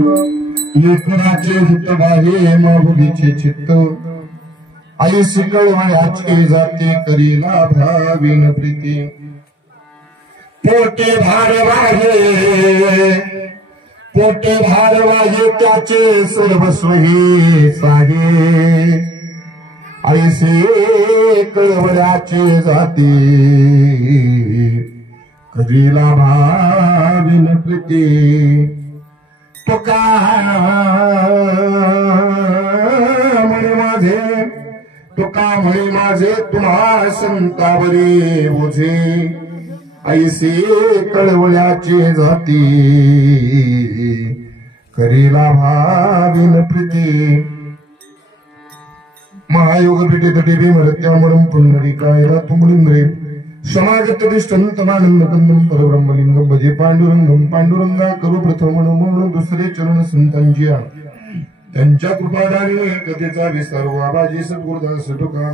लेकराचे हित बाहे माऊलीचे चित्त आई कळवळ्याची जाते करीला भाविन प्रीती पोटे भारवाहे त्याचे सर्वस्व हे साहे ऐसे कळवळ्याचे जाते करीला भाविन प्रीती तुका म्हणे माझे तुम्हा संतावरी ओझे ऐसे कळवळ्याचे जाती करीला भाविन प्रीती महायोग भेटे तटे भीमरत्यामरम पुंडरीकायला तुमलिंद्रे समागत दिष्टंतमानंद कंदम परब्रह्मलिंगम भजे पांडुरंगम पांडुरंगा करू प्रथम म्हणून दुसरे चरण संतांच्या त्यांच्या कृपादाने कथेचा विस्तार बाबाजी सद्गुरुदास तुका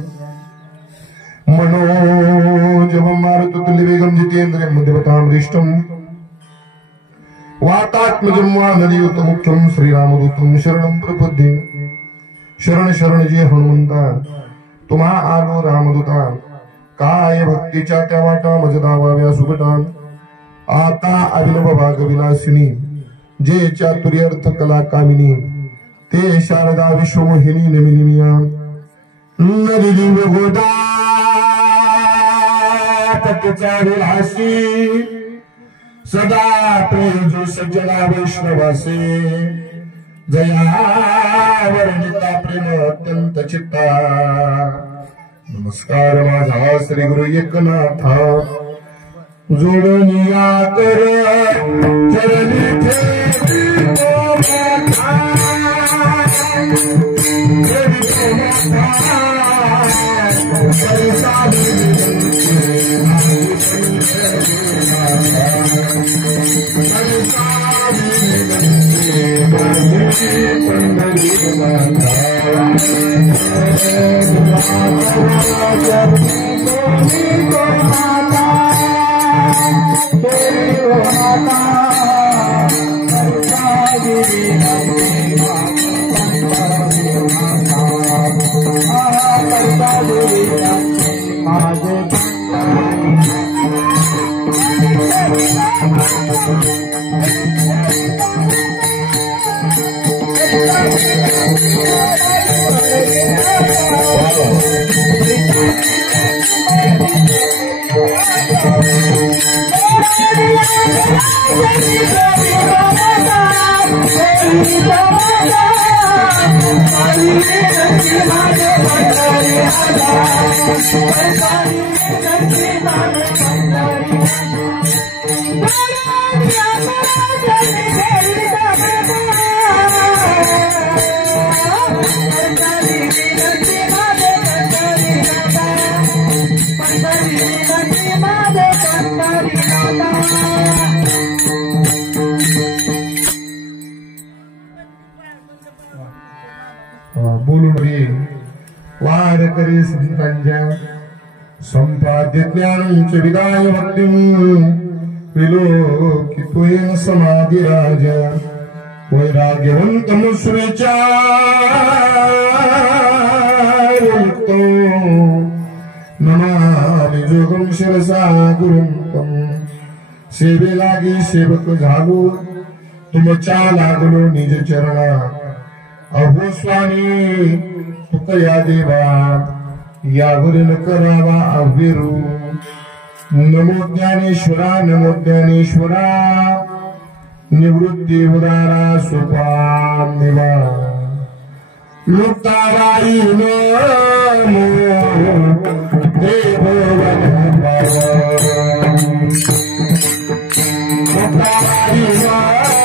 मनोजवं मारुतुल्यवेगं जितेन्द्रियं मध्यवतामृष्टं वातात्मजं वानरयुतमुख्यं श्रीरामदूतं शरणं प्रपद्ये शरण शरण जे हनुमंता तुम्हा आलो रामदूता काय भक्तीच्या त्या वाटा मज दावाव्या सुगटा आता अभिनव भाग विलासिनी जे चातुर्य अर्थ कला कामिनी ते शारदा विश्वमोहिनी नमिनिमिया नदी गोदा तत्वचा विलासी सदा प्रेजो सज्जना वैष्णवासे जया वर्णिता प्रेम अत्यंत चित्ता नमस्कार माझा श्री गुरु एकनाथा जोडनिया कर चरणी ठेवी बोलून रे वार करे संतांच्या संपाद्य ज्ञानंच विदाय भक्तिं विलोकित्वेन समाधी राजा वैराग्यवंत मुसरेचा मुक्तो नमामि जोगं शिरसा गुरुं सेवे लागी सेवक झालो तुमच्या लागलो निज चरणा अहो स्वामी तुकया देवा यावर न करावा अविरू नमो ज्ञानेश्वरा निवृत्ती उदारा सुपा निवा मुक्ताराई नमो देव मुक्ताराई नमो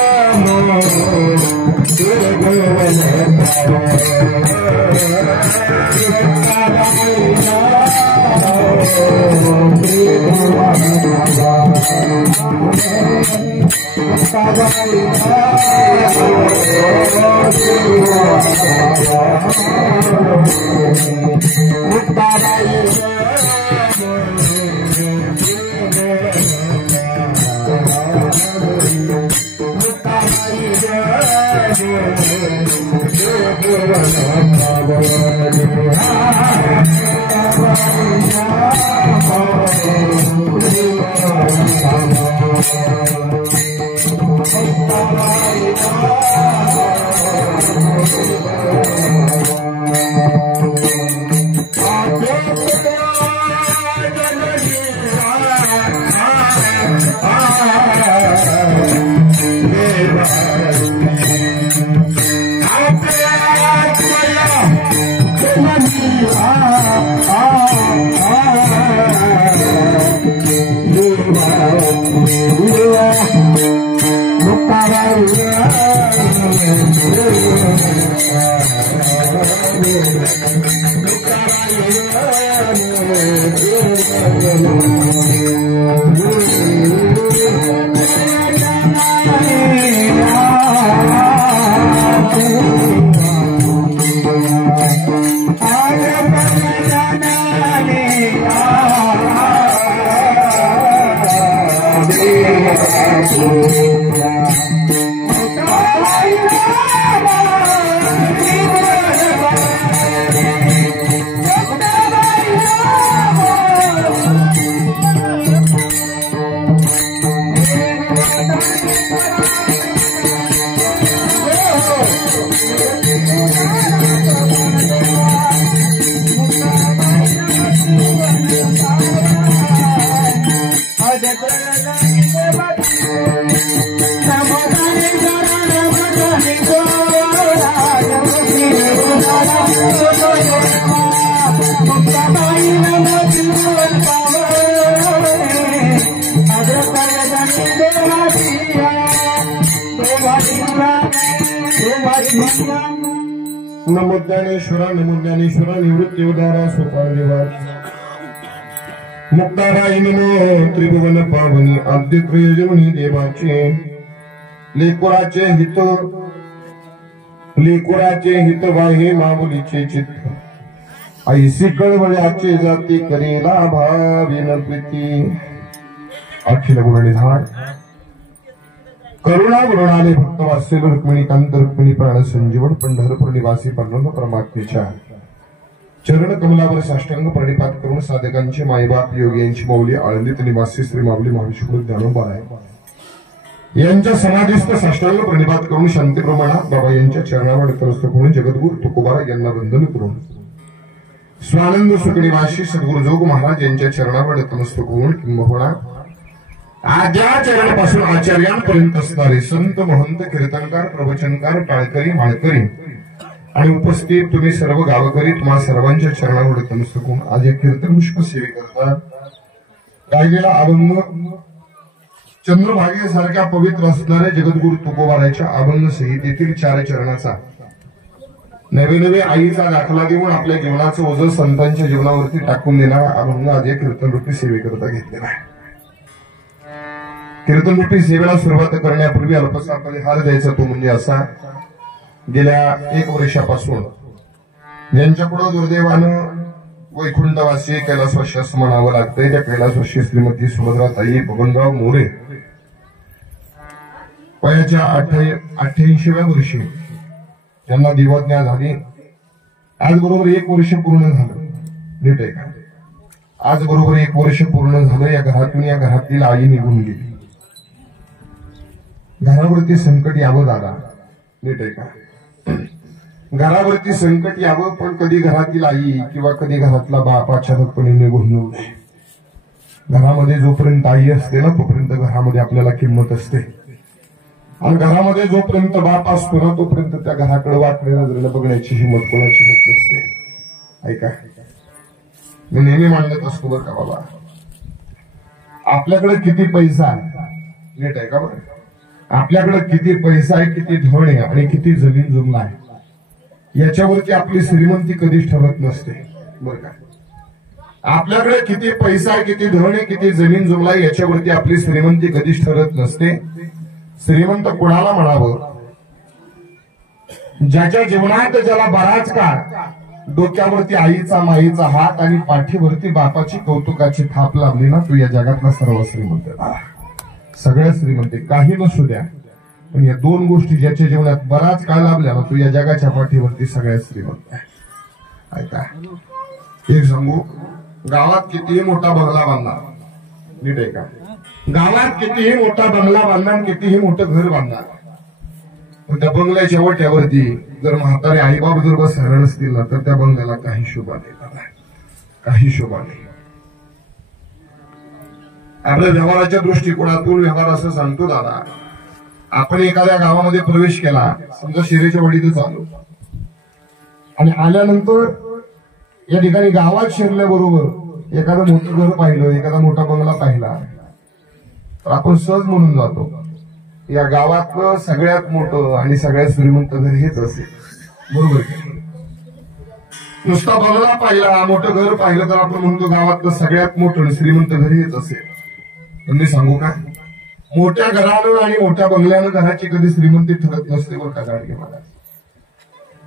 नमो ज्ञानेश्वरा नमो ज्ञानेश्वरा निवृत्ती उदारा सोपान मुक्ताबाई नमो त्रिभुवन पावनी आद्य त्रयजनी देवाचे लेकुराचे हित वाहे मामुलीचे चित्त ऐसी कळवळ्याचे जाती करेला भाविन प्रीती अखिल गुणनिधान करुणा वरुणाले भक्त वात्सल्य रुक्मिणी कांत रुक्मिणी प्राण संजीवन पंढरपूर निवासी परम परमात्मेच्या चरण कमलावर साष्टांग प्रणिपात करून साधकांचे मायबाप योग्यांची माऊली आळंदीत निवासी श्री माऊली महाविष्णू ज्ञानोबाराय यांच्या समाधीस्थ साष्टांग प्रणिपात करून शांतीप्रमाणात बाबा यांच्या चरणावर नतमस्तक होऊन जगद्गुरु तुकोबारा यांना वंदन करून स्वानंद सुखनिवासी सद्गुरु जोग महाराज यांच्या चरणावर नतमस्तक होऊन किंबहुना आद्या चरणापासून आचार्यांपर्यंत असणारे संत महंत कीर्तनकार प्रवचनकार टाळकरी माळकरी आणि उपस्थित तुम्ही सर्व गावकरी तुम्हा सर्वांच्या चरणावर नतमस्तक होऊन आज या कीर्तन पुष्प सेवेकरता गायलेला अभंग चंद्रभागेसारख्या पवित्र असणाऱ्या जगद्गुरु तुकोबाराच्या अभंग संहितेतील 4 चरणाचा नवे आईचा दाखला देऊन आपल्या जीवनाचं ओझं संतांच्या जीवनावरती टाकून देणारा अभंग आज या कीर्तन रूपी सेवेकरता घेतलेला आहे. कीर्तन रूपी सेवेला सुरुवात करण्यापूर्वी अल्पसा परिहार द्यायचा तो म्हणजे असा गेल्या 1 वर्षापासून ज्यांच्याकडे दुर्दैवानं वैकुंठवासी कैलासवासी असं म्हणावं लागतंय त्या कैलासवासी श्रीमती सुभद्राताई बबनराव मोरे वयाच्या 88व्या वर्षी त्यांना दिवाज्ञा झाली. आज बरोबर 1 वर्ष पूर्ण झालं. नीट आहे का? आज बरोबर 1 वर्ष पूर्ण झालं. या घरातून या घरातील आई निघून गेली. घरावरती संकट यावं दादा. नीट आहे का? घरावरती संकट यावं पण कधी घरातील आई किंवा कधी घरातला बाप अचानकपणे निघून येऊ नये. घरामध्ये जोपर्यंत आई असते ना तोपर्यंत घरामध्ये आपल्याला किंमत असते आणि घरामध्ये जोपर्यंत बाप असतो ना तोपर्यंत त्या घराकडे वाकड्या नजरेला बघण्याची हिंमत कोणाची होत नसते. ऐका मी नेहमी मांडत असतो बरं का बाबा आपल्याकडे किती पैसा आहे नीट आहे का बरं आपल्याकडे किती पैसा आहे किती धन आहे आणि किती जमीन जुमला आहे याच्यावरती आपली श्रीमंती कधीच ठरत नसते बरं का. आपल्याकडे किती पैसा आहे किती धन आहे किती जमीन जुमला आहे याच्यावरती आपली श्रीमंती कधीच ठरत नसते. श्रीमंत कोणाला म्हणावं ज्याच्या जीवनात ज्याला बराच काळ डोक्यावरती आईचा माईचा हात आणि पाठीवरती बापाची कौतुकाची थाप लाभली ना तू या जगातला सर्व श्रीमंत सगळ्या श्रीमंत काही नसू द्या पण या 2 गोष्टी ज्याच्या जीवनात बराच काळ लाभल्या ना तू या जगाच्या पाठीवरती सगळ्या श्रीमंत आहे. ऐका एक सांगू, गावात कितीही मोठा बंगला बांधला, नीट आहे का, गावात कितीही मोठा बंगला बांधला आणि कितीही मोठं घर बांधला, पण त्या बंगल्याच्या ओट्यावरती जर म्हातारे आईबाप जर बसायला नसतील ना तर त्या बंगल्याला काही शोभा नाही दादा, काही शोभा नाही. आपल्या व्यवहाराच्या दृष्टिकोनातून व्यवहार असं सांगतो दादा, आपण एखाद्या गावामध्ये प्रवेश केला, समजा शिरेच्या वाडीतच आलो आणि आल्यानंतर या ठिकाणी गावात शिरल्याबरोबर एखादं मोठं घर पाहिलं, एखादा मोठा बंगला पाहिला तर आपण सहज म्हणून जातो या गावातलं सगळ्यात मोठं आणि सगळ्यात श्रीमंत घर हेच असेल, बरोबर. नुसता बंगला पाहिला, मोठं घर पाहिलं तर आपण म्हणतो गावातलं सगळ्यात मोठं श्रीमंत घर हेच असेल. पण मी सांगू का, मोठ्या घरानं आणि मोठ्या बंगल्यानं घराची कधी श्रीमंती ठरत नसते बरं का गाडगे महाराज.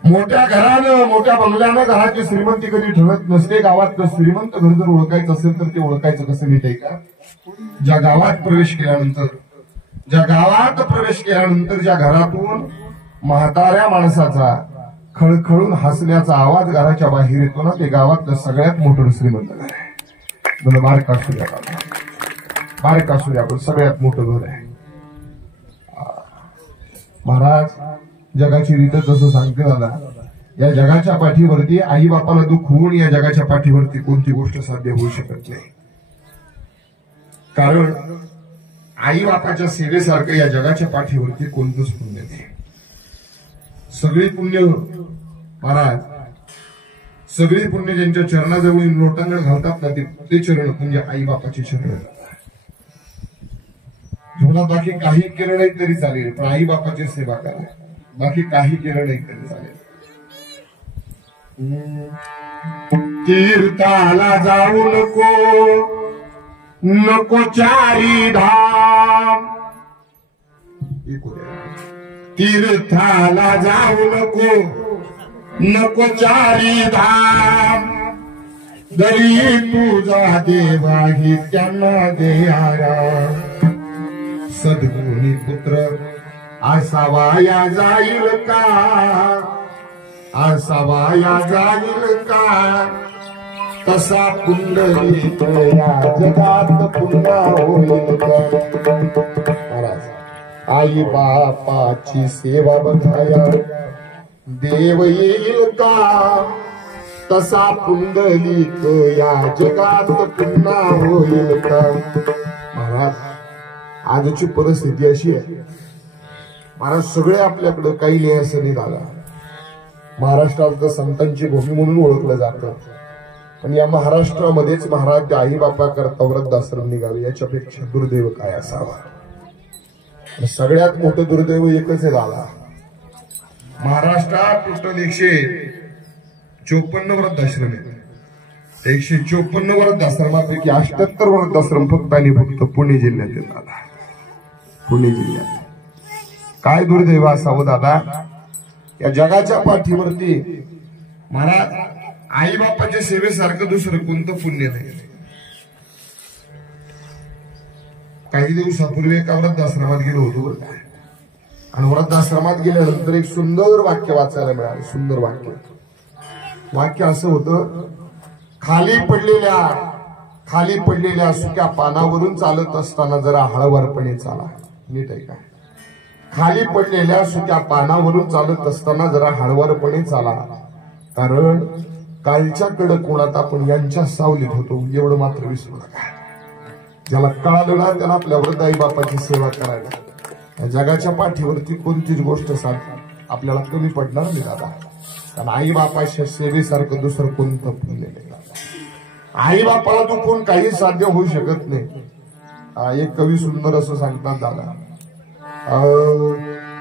मोठ्या घरानं मोठ्या बंगल्यानं घराची श्रीमंती कधी ठरत नसते. गावातलं श्रीमंत घर जर ओळखायचं असेल तर ते ओळखायचं कसं माहिती आहे का, ज्या गावात प्रवेश केल्यानंतर, ज्या गावात प्रवेश केल्यानंतर ज्या घरातून म्हाताऱ्या माणसाचा खळखळून हसण्याचा आवाज घराच्या बाहेर येतो ना, ते गावातलं सगळ्यात मोठं श्रीमंत घर आहे. मला बारक असू द्या, बारक असू द्या, पण सगळ्यात मोठं घर आहे. महाराज जगाची रीतच असं सांगते दादा, या जगाच्या पाठीवरती आई बापाला दुःख होऊन या जगाच्या पाठीवरती कोणती गोष्ट साध्य होऊ शकत नाही. कारण आई बापाच्या सेवेसारखं या जगाच्या पाठीवरती कोणतंच पुण्य नाही. सगळी पुण्य महाराज, सगळी पुण्य ज्यांच्या चरणाजवळ लोटांगण घालतात ना, ते चरण म्हणजे आई बापाचे चरण. जीवनात बाकी काही केलं नाही तरी चालेल, पण आई बापाची सेवा करा. बाकी काही केलं नाही तरी चालेल. तीर्थाला जाऊ नको, नको चारी धाम, तीर्थाला जाऊ नको, नको चारी धाम, जरी तुझा देवाही त्यांना दे आराम. सद्गुणी पुत्र असावाया जाईल का, असावाया जाईल का, तसा पुंडलिक या जगात पुन्हा होईल का. महाराज, आई बापाची सेवा बघाया देव येईल का, तसा पुंडलिक या जगात पुन्हा होईल का. महाराज, आजची परिस्थिती अशी आहे महाराज, सगळे आपल्याकडं काही नाही असं नाही झाला. महाराष्ट्रात संतांची भूमी म्हणून ओळखलं जातं, पण या महाराष्ट्रामध्येच महाराज आई बापा करता वृद्धाश्रम निघावे, याच्यापेक्षा दुर्दैव काय असावा. सगळ्यात मोठं दुर्दैव एकच आहे दादा, महाराष्ट्रात टोटल 154 वृद्धाश्रम आहेत. 154 वृद्धाश्रमापैकी 78 वृद्धाश्रम फक्त आणि फक्त पुणे जिल्ह्यात आहेत दादा, पुणे जिल्ह्यात. काय दुर्दैव असावं दादा, या जगाच्या पाठीवरती महाराज आई बापाच्या सेवेसारखं दुसरं कोणतं पुण्य नाही. काही दिवसापूर्वी एका वृद्धाश्रमात गेलो होतो बरं का, आणि वृद्धाश्रमात गेल्यानंतर एक सुंदर वाक्य वाचायला मिळालं. सुंदर वाक्य असं होतं, खाली पडलेल्या सुक्या पानावरून चालत असताना जरा हळुवारपणे चाला. नीट आहे का, खाली पडलेल्या सुक्या पानावरून चालत असताना जरा हळुवारपणे चाला, कारण कालच्या कडक उन्हात आपण यांच्या सावलीत होतो, एवढं मात्र विसरू नका. ज्याला कळालं ना त्याला आपल्या वृद्ध आई बापाची सेवा करायला. जगाच्या पाठीवरती कोणतीच गोष्ट आपल्याला कमी पडणार नाही दादा, कारण आई बापाच्या सेवेसारखं दुसरं कोणतं पुण्य नाही. आई बापाला तो कोण काही साध्य होऊ शकत नाही. एक कवी सुंदर असं सांगतात दादा,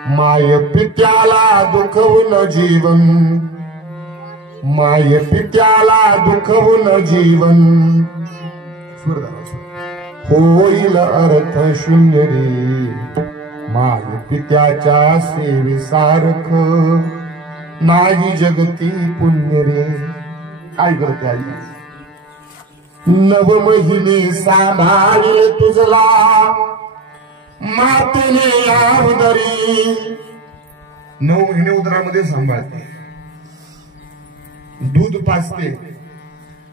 माय पित्याला दुखवून जीवन, माय पित्याला दुखवून जीवन, होईल अर्थ शून्य रे, माय पित्याच्या सेवेसारख नाही जगती पुण्य रे. काय करते आई, नव महिने सांभाळले तुझला मातेने या उदरी. 9 महिने उदरामध्ये सांभाळते, दूध पाजते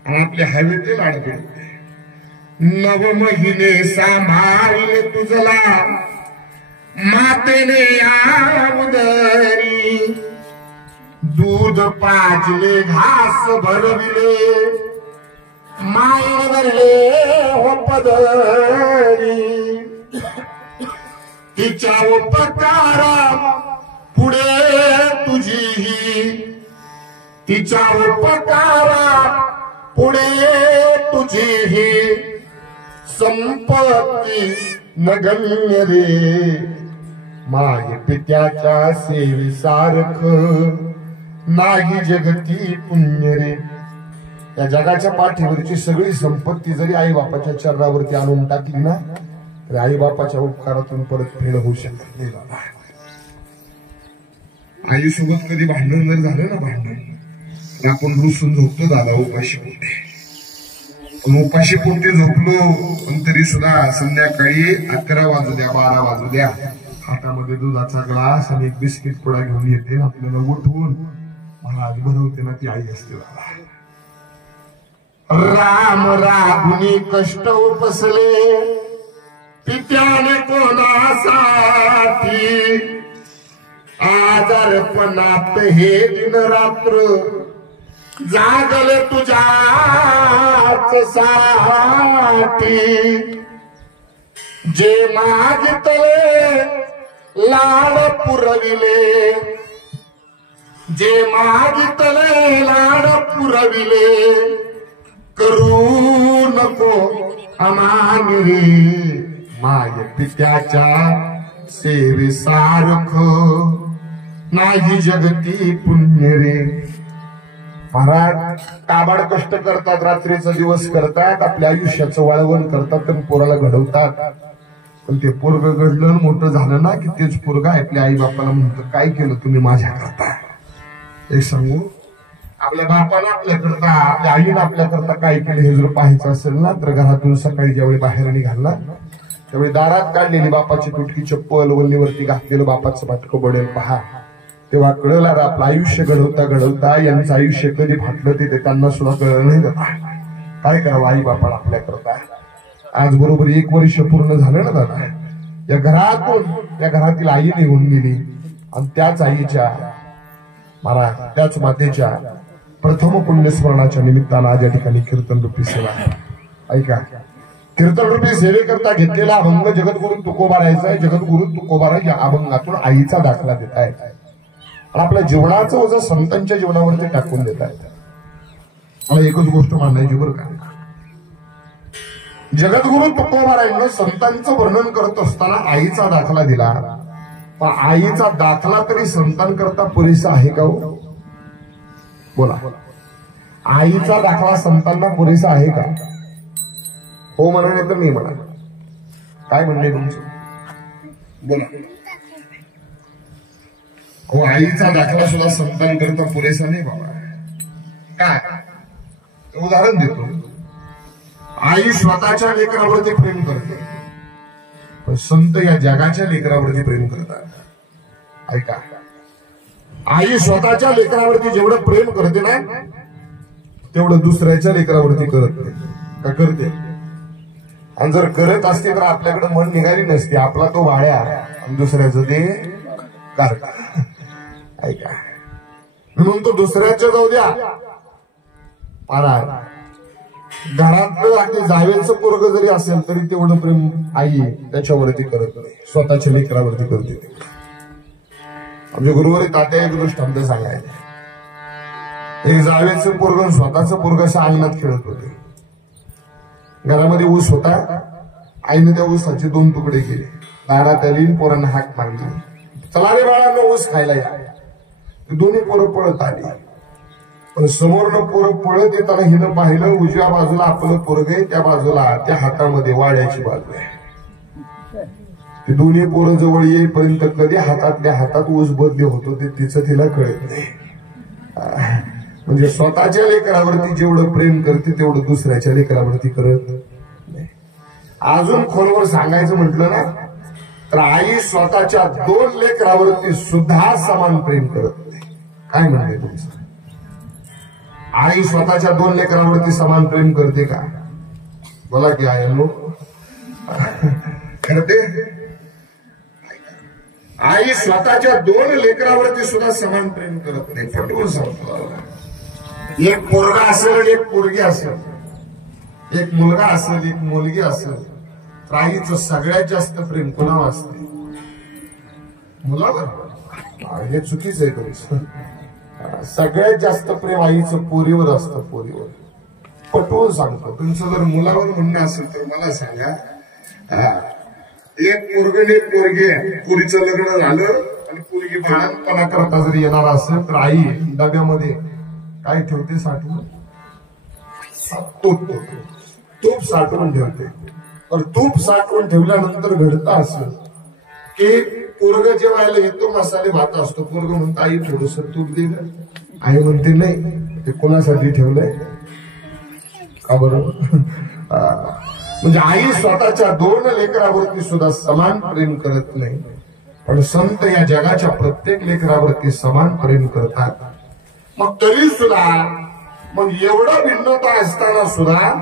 आणि आपले हवे ते लाड करते. 9 महिने सांभाळले तुझला मातेने या उदरी, दूध पाजले घास भरविले मायेने भरले हो पदरी. तिच्या उपकारा पुढे तुझीही, तिच्या उपकारा पुढे तुझीही संपत्ती नगण्य रे. माय पित्याच्या सेवेसारख नाही जगती पुण्य रे. या जगाच्या पाठीवरची सगळी संपत्ती जरी आई बापाच्या चरणावरती आणून टाकली ना तर आई बापाच्या उपकारातून परत फेड होऊ शकत नाही. आईसोबत कधी भांडण जर झालं ना, भांडण आपण रुसून झोपतो दादा उपाशी पोटे, पण उपाशी पोटे झोपलो पण तरी सुद्धा संध्याकाळी 11 वाजू द्या 12 वाजू द्या हातामध्ये दुधाचा ग्लास आणि एक बिस्किट पुडा घेऊन येते आपल्याला उठवून मला आज भरवते ना, ती आई असते दादा. राम रागुनी कष्ट उपसले पित्याने कोणासाठी, आजारपणात हे दिन रात्र जागले तुझ्याच साठी. जे मागितले लाड पुरविले, जे मागितले लाड पुरविले, करू नको अमान रे. माय पित्याच्या सेवेसारख नाही जगती पुण्य रे. महाराज काबाड कष्ट करतात, रात्रीचा दिवस करतात, आपल्या आयुष्याचं वाळवण करतात आणि पोराला घडवतात. पण ते पोरग घडलं मोठं झालं ना की तेच पोरग आपल्या आई बापाला म्हणतं काय केलं तुम्ही माझ्या करता. एक सांगू, आपल्या बापाला आपल्याकरता आपल्या आईनं आपल्याकरता काय केलं हे जर पाहायचं असेल ना तर घरातून सकाळी ज्यावेळी बाहेर निघाला त्यावेळी दारात काढलेली बापाची तुटकी चप्पल, वल्लीवरती घातलेलं बापाचं फाटकं बडेल पहा, तेव्हा कळला आपलं आयुष्य घडवता घडवता यांचं आयुष्य कधी फाटलं ते त्यांना सुद्धा कळलं नाही दादा. काय करावं आई बापाला आपल्याकरता. आज बरोबर 1 वर्ष पूर्ण झालं ना दादा. या घरातून या घरातील आई निघून गेली आणि त्याच आईच्या महाराज त्याच मातेच्या प्रथम पुण्यस्मरणाच्या निमित्तानं आज या ठिकाणी कीर्तन रूपी सेवा आहे. ऐका, कीर्तन रूपी सेवेकरता घेतलेला अभंग जगद्गुरु तुकोबारायचा आहे. जगद्गुरु तुकोबाराय या अभंगातून आईचा दाखला देत आहेत आणि आपल्या जीवनाचं ओझं संतांच्या जीवनावरती टाकून देत आहेत. मला एकच गोष्ट मांडायची बरं का, जगद्गुरु तुकोबारायनं संतांचं वर्णन करत असताना आईचा दाखला दिला, पण आईचा दाखला तरी संतांकरता पुरेसा आहे का हो? बोला, आईचा दाखला संतांना पुरेसा आहे का? हो म्हणाले तर मी म्हणा, काय म्हणणे तुमचं? बोला. हो, आईचा दाखला सुद्धा संतांकरता पुरेसा नाही बाबा. काय उदाहरण देतो, आई स्वतःच्या लेकरावरती प्रेम करते पण संत या जगाच्या लेकरावरती प्रेम करतात. ऐका, आई स्वतःच्या लेकरावरती जेवढं प्रेम करते ना तेवढं दुसऱ्याच्या लेकरावरती करत नाही. का करते? आणि जर करत असते तर आपल्याकडे मन निघाली नसते. आपला तो वाड्या आणि दुसऱ्याचं ते कारका. ऐका, म्हणून तो दुसऱ्याच्या जाऊ द्या महाराज, घरातलं अगदी जावेचं पोरग जरी असेल तरी तेवढं प्रेम आई त्याच्यावरती करत नाही, स्वतःच्या लेकरावरती करते. आमच्या गुरुवारी तात्या एक दृष्टांत सांगायचे. एक जावेचं पोरग स्वतःचं पोरग असं अंगणात खेळत होते. घरामध्ये ऊस होता, आईने त्या ऊसाचे 2 तुकडे केले, दारात आली, पोरांना हाक मारली, चला रे बाळांना ऊस खायला या. दोन्ही पोरं पळत आली, पण समोरनं पोरं पळत येताना हिनं पाहिलं उजव्या बाजूला आपलं पोरग आहे, त्या बाजूला त्या हातामध्ये वाड्याची बाजू आहे. ते दोन्ही पोरं जवळ येईपर्यंत कधी हातातल्या हातात ऊस बदले होतो ते तिचं तिला कळत नाही. म्हणजे स्वतःच्या लेकरावरती जेवढं प्रेम करते तेवढं दुसऱ्याच्या लेकरावरती करत नाही. अजून खोलवर सांगायचं म्हटलं ना तर आई स्वतःच्या 2 लेकरावरती सुद्धा समान प्रेम करत नाही. काय म्हणते तुमचं? आई स्वतःच्या 2 लेकरांवरती समान प्रेम करते का? बोला की आहे नो करते? आई स्वतःच्या 2 लेकरावरती सुद्धा समान प्रेम करत नाही. फटवून सांगतो. एक पोरगा असेल एक पोरगी असेल, एक मुलगा असेल एक मुलगी असेल, तर आईचं सगळ्यात जास्त प्रेम कोणावर असते? मुलावर. हे चुकीच आहे तुमचं. सगळ्यात जास्त प्रेम आईचं पोरीवर असतं. पोरीवर. पटवून सांगतो. तुमचं जर मुलावर म्हणणं असेल तर मला सांगा, एक पोरगण एक पोरगी आहे, पोरीचं लग्न झालं आणि पोरगी बाळणपणा करता जरी येणार असेल तर आई डब्यामध्ये काय ठेवते साठवून? तूप साठवून ठेवते. तर तूप साठवून ठेवल्यानंतर घडतं असं की पोरग जेवायला येतो, मसाले भात असतो, पोरग म्हणतो आई थोडस तूप दे. आई म्हणते नाही, ते कोणासाठी ठेवलंय का बरं? म्हणजे आई स्वतःच्या 2 लेकरावरती सुद्धा समान प्रेम करत नाही, पण संत या जगाच्या प्रत्येक लेकरावरती समान प्रेम करतात. मग तरी सुद्धा मग एवढं भिन्नता असताना सुद्धा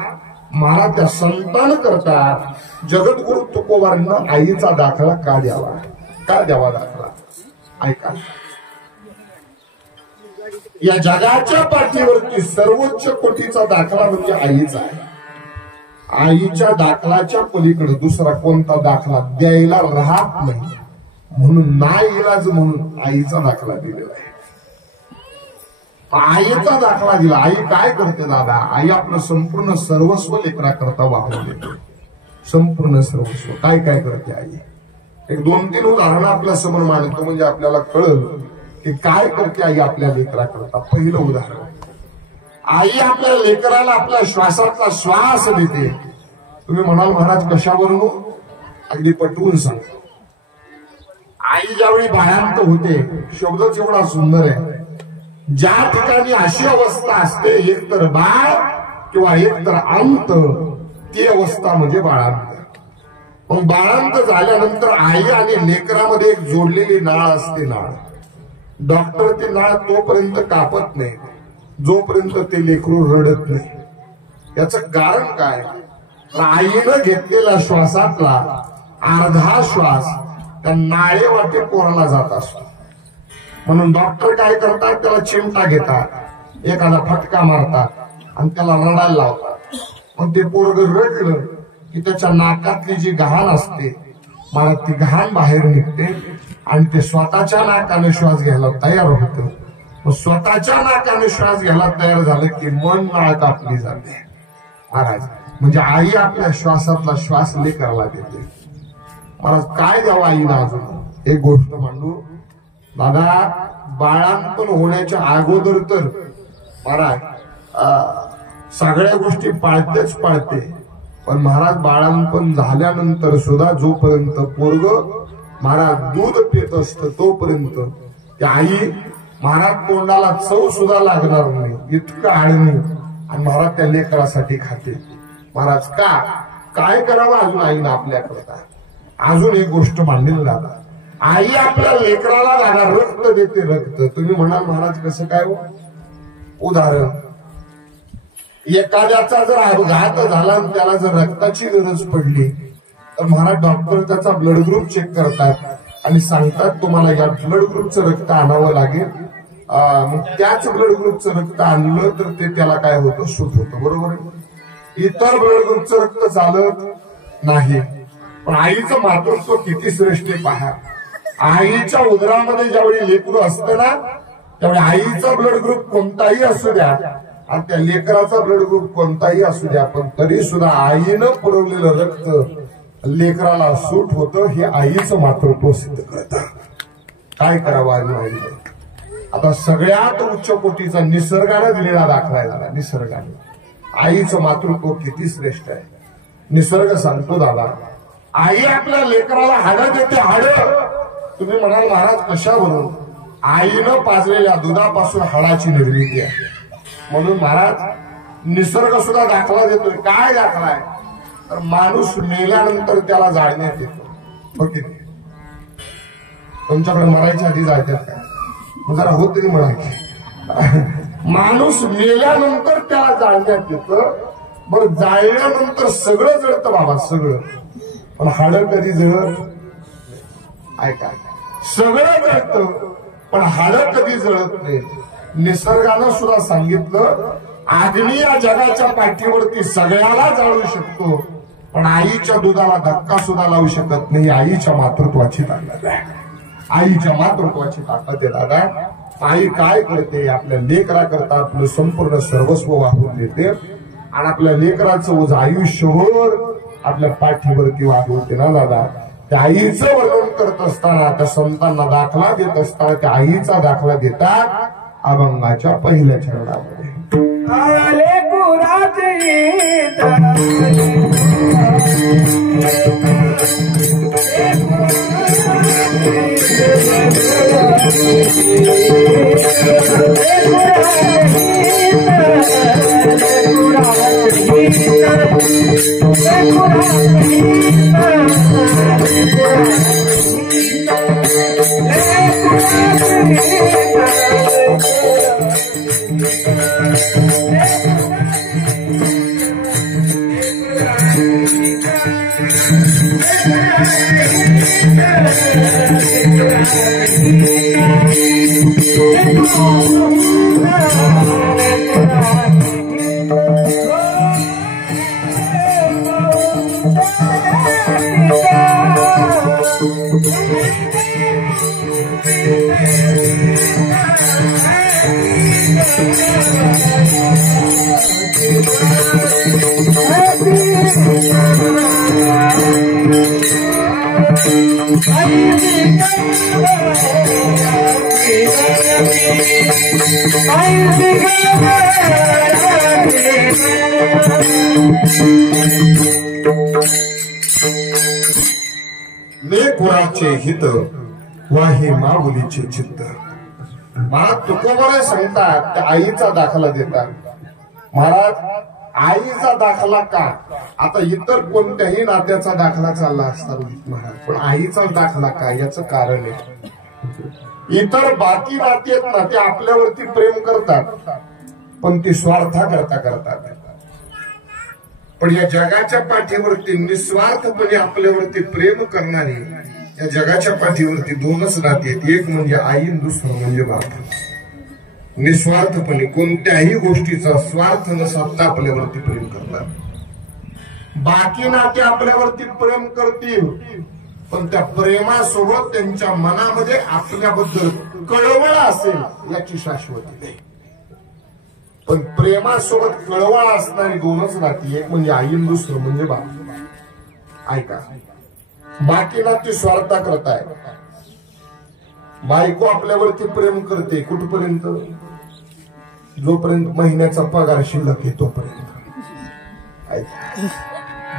मला त्या संतान करतात जगद्गुरु तुकोबांना आईचा दाखला का द्यावा? का द्यावा दाखला? ऐका, या जगाच्या पाठीवरती सर्वोच्च कोटीचा दाखला म्हणजे आईचा आहे. आईच्या दाखलाच्या पलीकडे दुसरा कोणता दाखला द्यायला राहत नाही, म्हणून नाईलाज म्हणून आईचा दाखला दिलेला आहे. आईचा दाखला दिला. आई काय करते दादा? आई आपलं संपूर्ण सर्वस्व लेकरा करता वाहून देते. संपूर्ण सर्वस्व काय काय करते आई? एक 2-3 उदाहरणं आपल्या समोर मांडतो म्हणजे आपल्याला कळलं की काय करते आई आपल्या लेकरा करता. पहिलं उदाहरण, आई आपल्या लेकराला आपल्या श्वासातला श्वास देते. तुम्ही म्हणाल महाराज कशावरून? अगदी पटवून सांगतो. आई ज्यावेळी बाळांत होते, शब्दच एवढा सुंदर आहे, ज्या ठिकाणी अशी अवस्था असते एक तर बाळ किंवा एक तर अंत, ती अवस्था म्हणजे बाळांत. मग बाळांत झाल्यानंतर आई आणि लेकरामध्ये एक जोडलेली नाळ असते. नाळ, डॉक्टर ती नाळ तोपर्यंत कापत नाही जोपर्यंत ते लेकरू रडत नाही. याचं कारण काय? आईनं घेतलेल्या श्वासातला अर्धा श्वास त्या नाळेवाटे पोराला जात असतो. म्हणून डॉक्टर काय करतात? त्याला चिमटा घेतात, एखादा फटका मारतात आणि त्याला रडायला लावतात. मग ते पोरग रडलं की त्याच्या नाकातली जी घाण असते मला ती घाण बाहेर निघते आणि ते स्वतःच्या नाकाने श्वास घ्यायला तयार होतं. मग स्वतःच्या नाकाने श्वास घ्यायला तयार झालं की मन नाळ कापली जाते. महाराज म्हणजे आई आपल्या श्वासातला श्वास लेकराला देते. महाराज काय द्यावं आईला अजून एक गोष्ट मांडू दादा. बाळांपण होण्याच्या अगोदर तर महाराज सगळ्या गोष्टी पाळतेच पाळते, पण महाराज बाळांपण झाल्यानंतर सुद्धा जोपर्यंत पोरग महाराज दूध पित असतं तोपर्यंत त्या आई महाराज तोंडाला चव सुद्धा लागणार नाही इतकं आळणी आणि महाराज त्या लेकरासाठी खाते. महाराज का काय करावं अजून आईनं आपल्याकरता? अजून एक गोष्ट मांडली दादा. आई आपल्या लेकराला दादा रक्त देते. रक्त तुम्ही म्हणाल महाराज कसं काय हो? उदाहरण, एखाद्याचा जर अपघात झाला आणि त्याला जर रक्ताची गरज पडली तर महाराज डॉक्टर त्याचा ब्लड ग्रुप चेक करतात आणि सांगतात तुम्हाला या ब्लड ग्रुपचं रक्त आणावं लागेल. मग त्याच ब्लड ग्रुपचं रक्त आणलं तर ते त्याला काय होतं? सूट होतं. बरोबर आहे. इतर ब्लड ग्रुपचं रक्त चालत नाही. पण आईचं मातृत्व किती श्रेष्ठ आहे पहा. आईच्या उदरामध्ये ज्यावेळी लेकरू असतं ना त्यावेळी आईचा ब्लड ग्रुप कोणताही असू द्या आणि त्या लेकराचा ब्लड ग्रुप कोणताही असू द्या, पण तरी सुद्धा आईनं पुरवलेलं रक्त लेकराला सूट होतं. हे आईचं मातृत्व सिद्ध करतं. काय करावं आईनं? आता सगळ्यात उच्च कोटीचा निसर्गाने दिलेला दाखला आहे दादा. निसर्गाने आईचं मातृत्व किती श्रेष्ठ आहे. निसर्ग सांगतो दादा, आई आपल्या लेकराला हाडं देते. हाडं तुम्ही म्हणाल महाराज कशावरून? आईनं पाजलेल्या दुधापासून हाडाची निर्मिती आहे. म्हणून महाराज निसर्ग सुद्धा दाखला देतोय. काय दाखला आहे? तर माणूस मेल्यानंतर त्याला जाळण्यात येतो. ओके, तुमच्याकडे मरायच्या आधी जाळतात का? जरा होत तरी म्हणायचे माणूस मेल्यानंतर त्याला जाळण्यात येतं. बरं, जाळल्यानंतर सगळं जळतं बाबा, सगळं. पण हाडं कधी जळत? ऐका, सगळं जळतं पण हाडं कधी जळत नाही. निसर्गानं सुद्धा सांगितलं, अग्नी या जगाच्या पाठीवरती सगळ्याला जाळू शकतो, पण आईच्या दुधाला धक्का सुद्धा लावू शकत नाही. आईच्या मातृत्वाची ताकद आहे, आईच्या मातृत्वाची ताकद आहे दादा. आई काय करते? आपल्या लेकराकरता आपलं संपूर्ण सर्वस्व वाहून देते आणि आपल्या लेकराचं ओझ आयुष्यभर आपल्या पाठीवरती वाहवते ना दादा. त्या आईचं वर्णन करत असताना, त्या संतांना दाखला देत असताना त्या आईचा दाखला देतात अभंगाच्या पहिल्या चरणामध्ये. लेकराचे हित वाहे माऊलीचे चित्त. महाराज तुकोबरे सांगतात, त्या आईचा दाखला देतात. महाराज, आईचा दाखला का? आता इतर कोणत्याही नात्याचा दाखला चालला असता महाराज, पण आईचा दाखला का? याचं कारण आहे, इतर बाकी नाते आहेत ना, ते आपल्यावरती प्रेम करतात पण ते स्वार्था करता करतात. पण या जगाच्या पाठीवरती निस्वार्थपणे आपल्यावरती प्रेम करणारी या जगाच्या पाठीवरती दोनच नाते आहेत. एक म्हणजे आई, दुसरं म्हणजे बाप. निस्वार्थपणे कोणत्याही गोष्टीचा स्वार्थ न साधता आपल्यावरती प्रेम करतात. बाकी नाते आपल्यावरती प्रेम करतील पण त्या प्रेमासोबत त्यांच्या मनामध्ये आपल्याबद्दल कळवळ असेल याची शाश्वती नाही. पण प्रेमासोबत कळवळ असणारी दोनच नाती, एक म्हणजे आई, दुसरं म्हणजे बाप. ऐका, बाकी नाती स्वार्था करताय. बायको आपल्यावरती प्रेम करते कुठपर्यंत? जोपर्यंत महिन्याचा पगार शिल्लक आहे तोपर्यंत.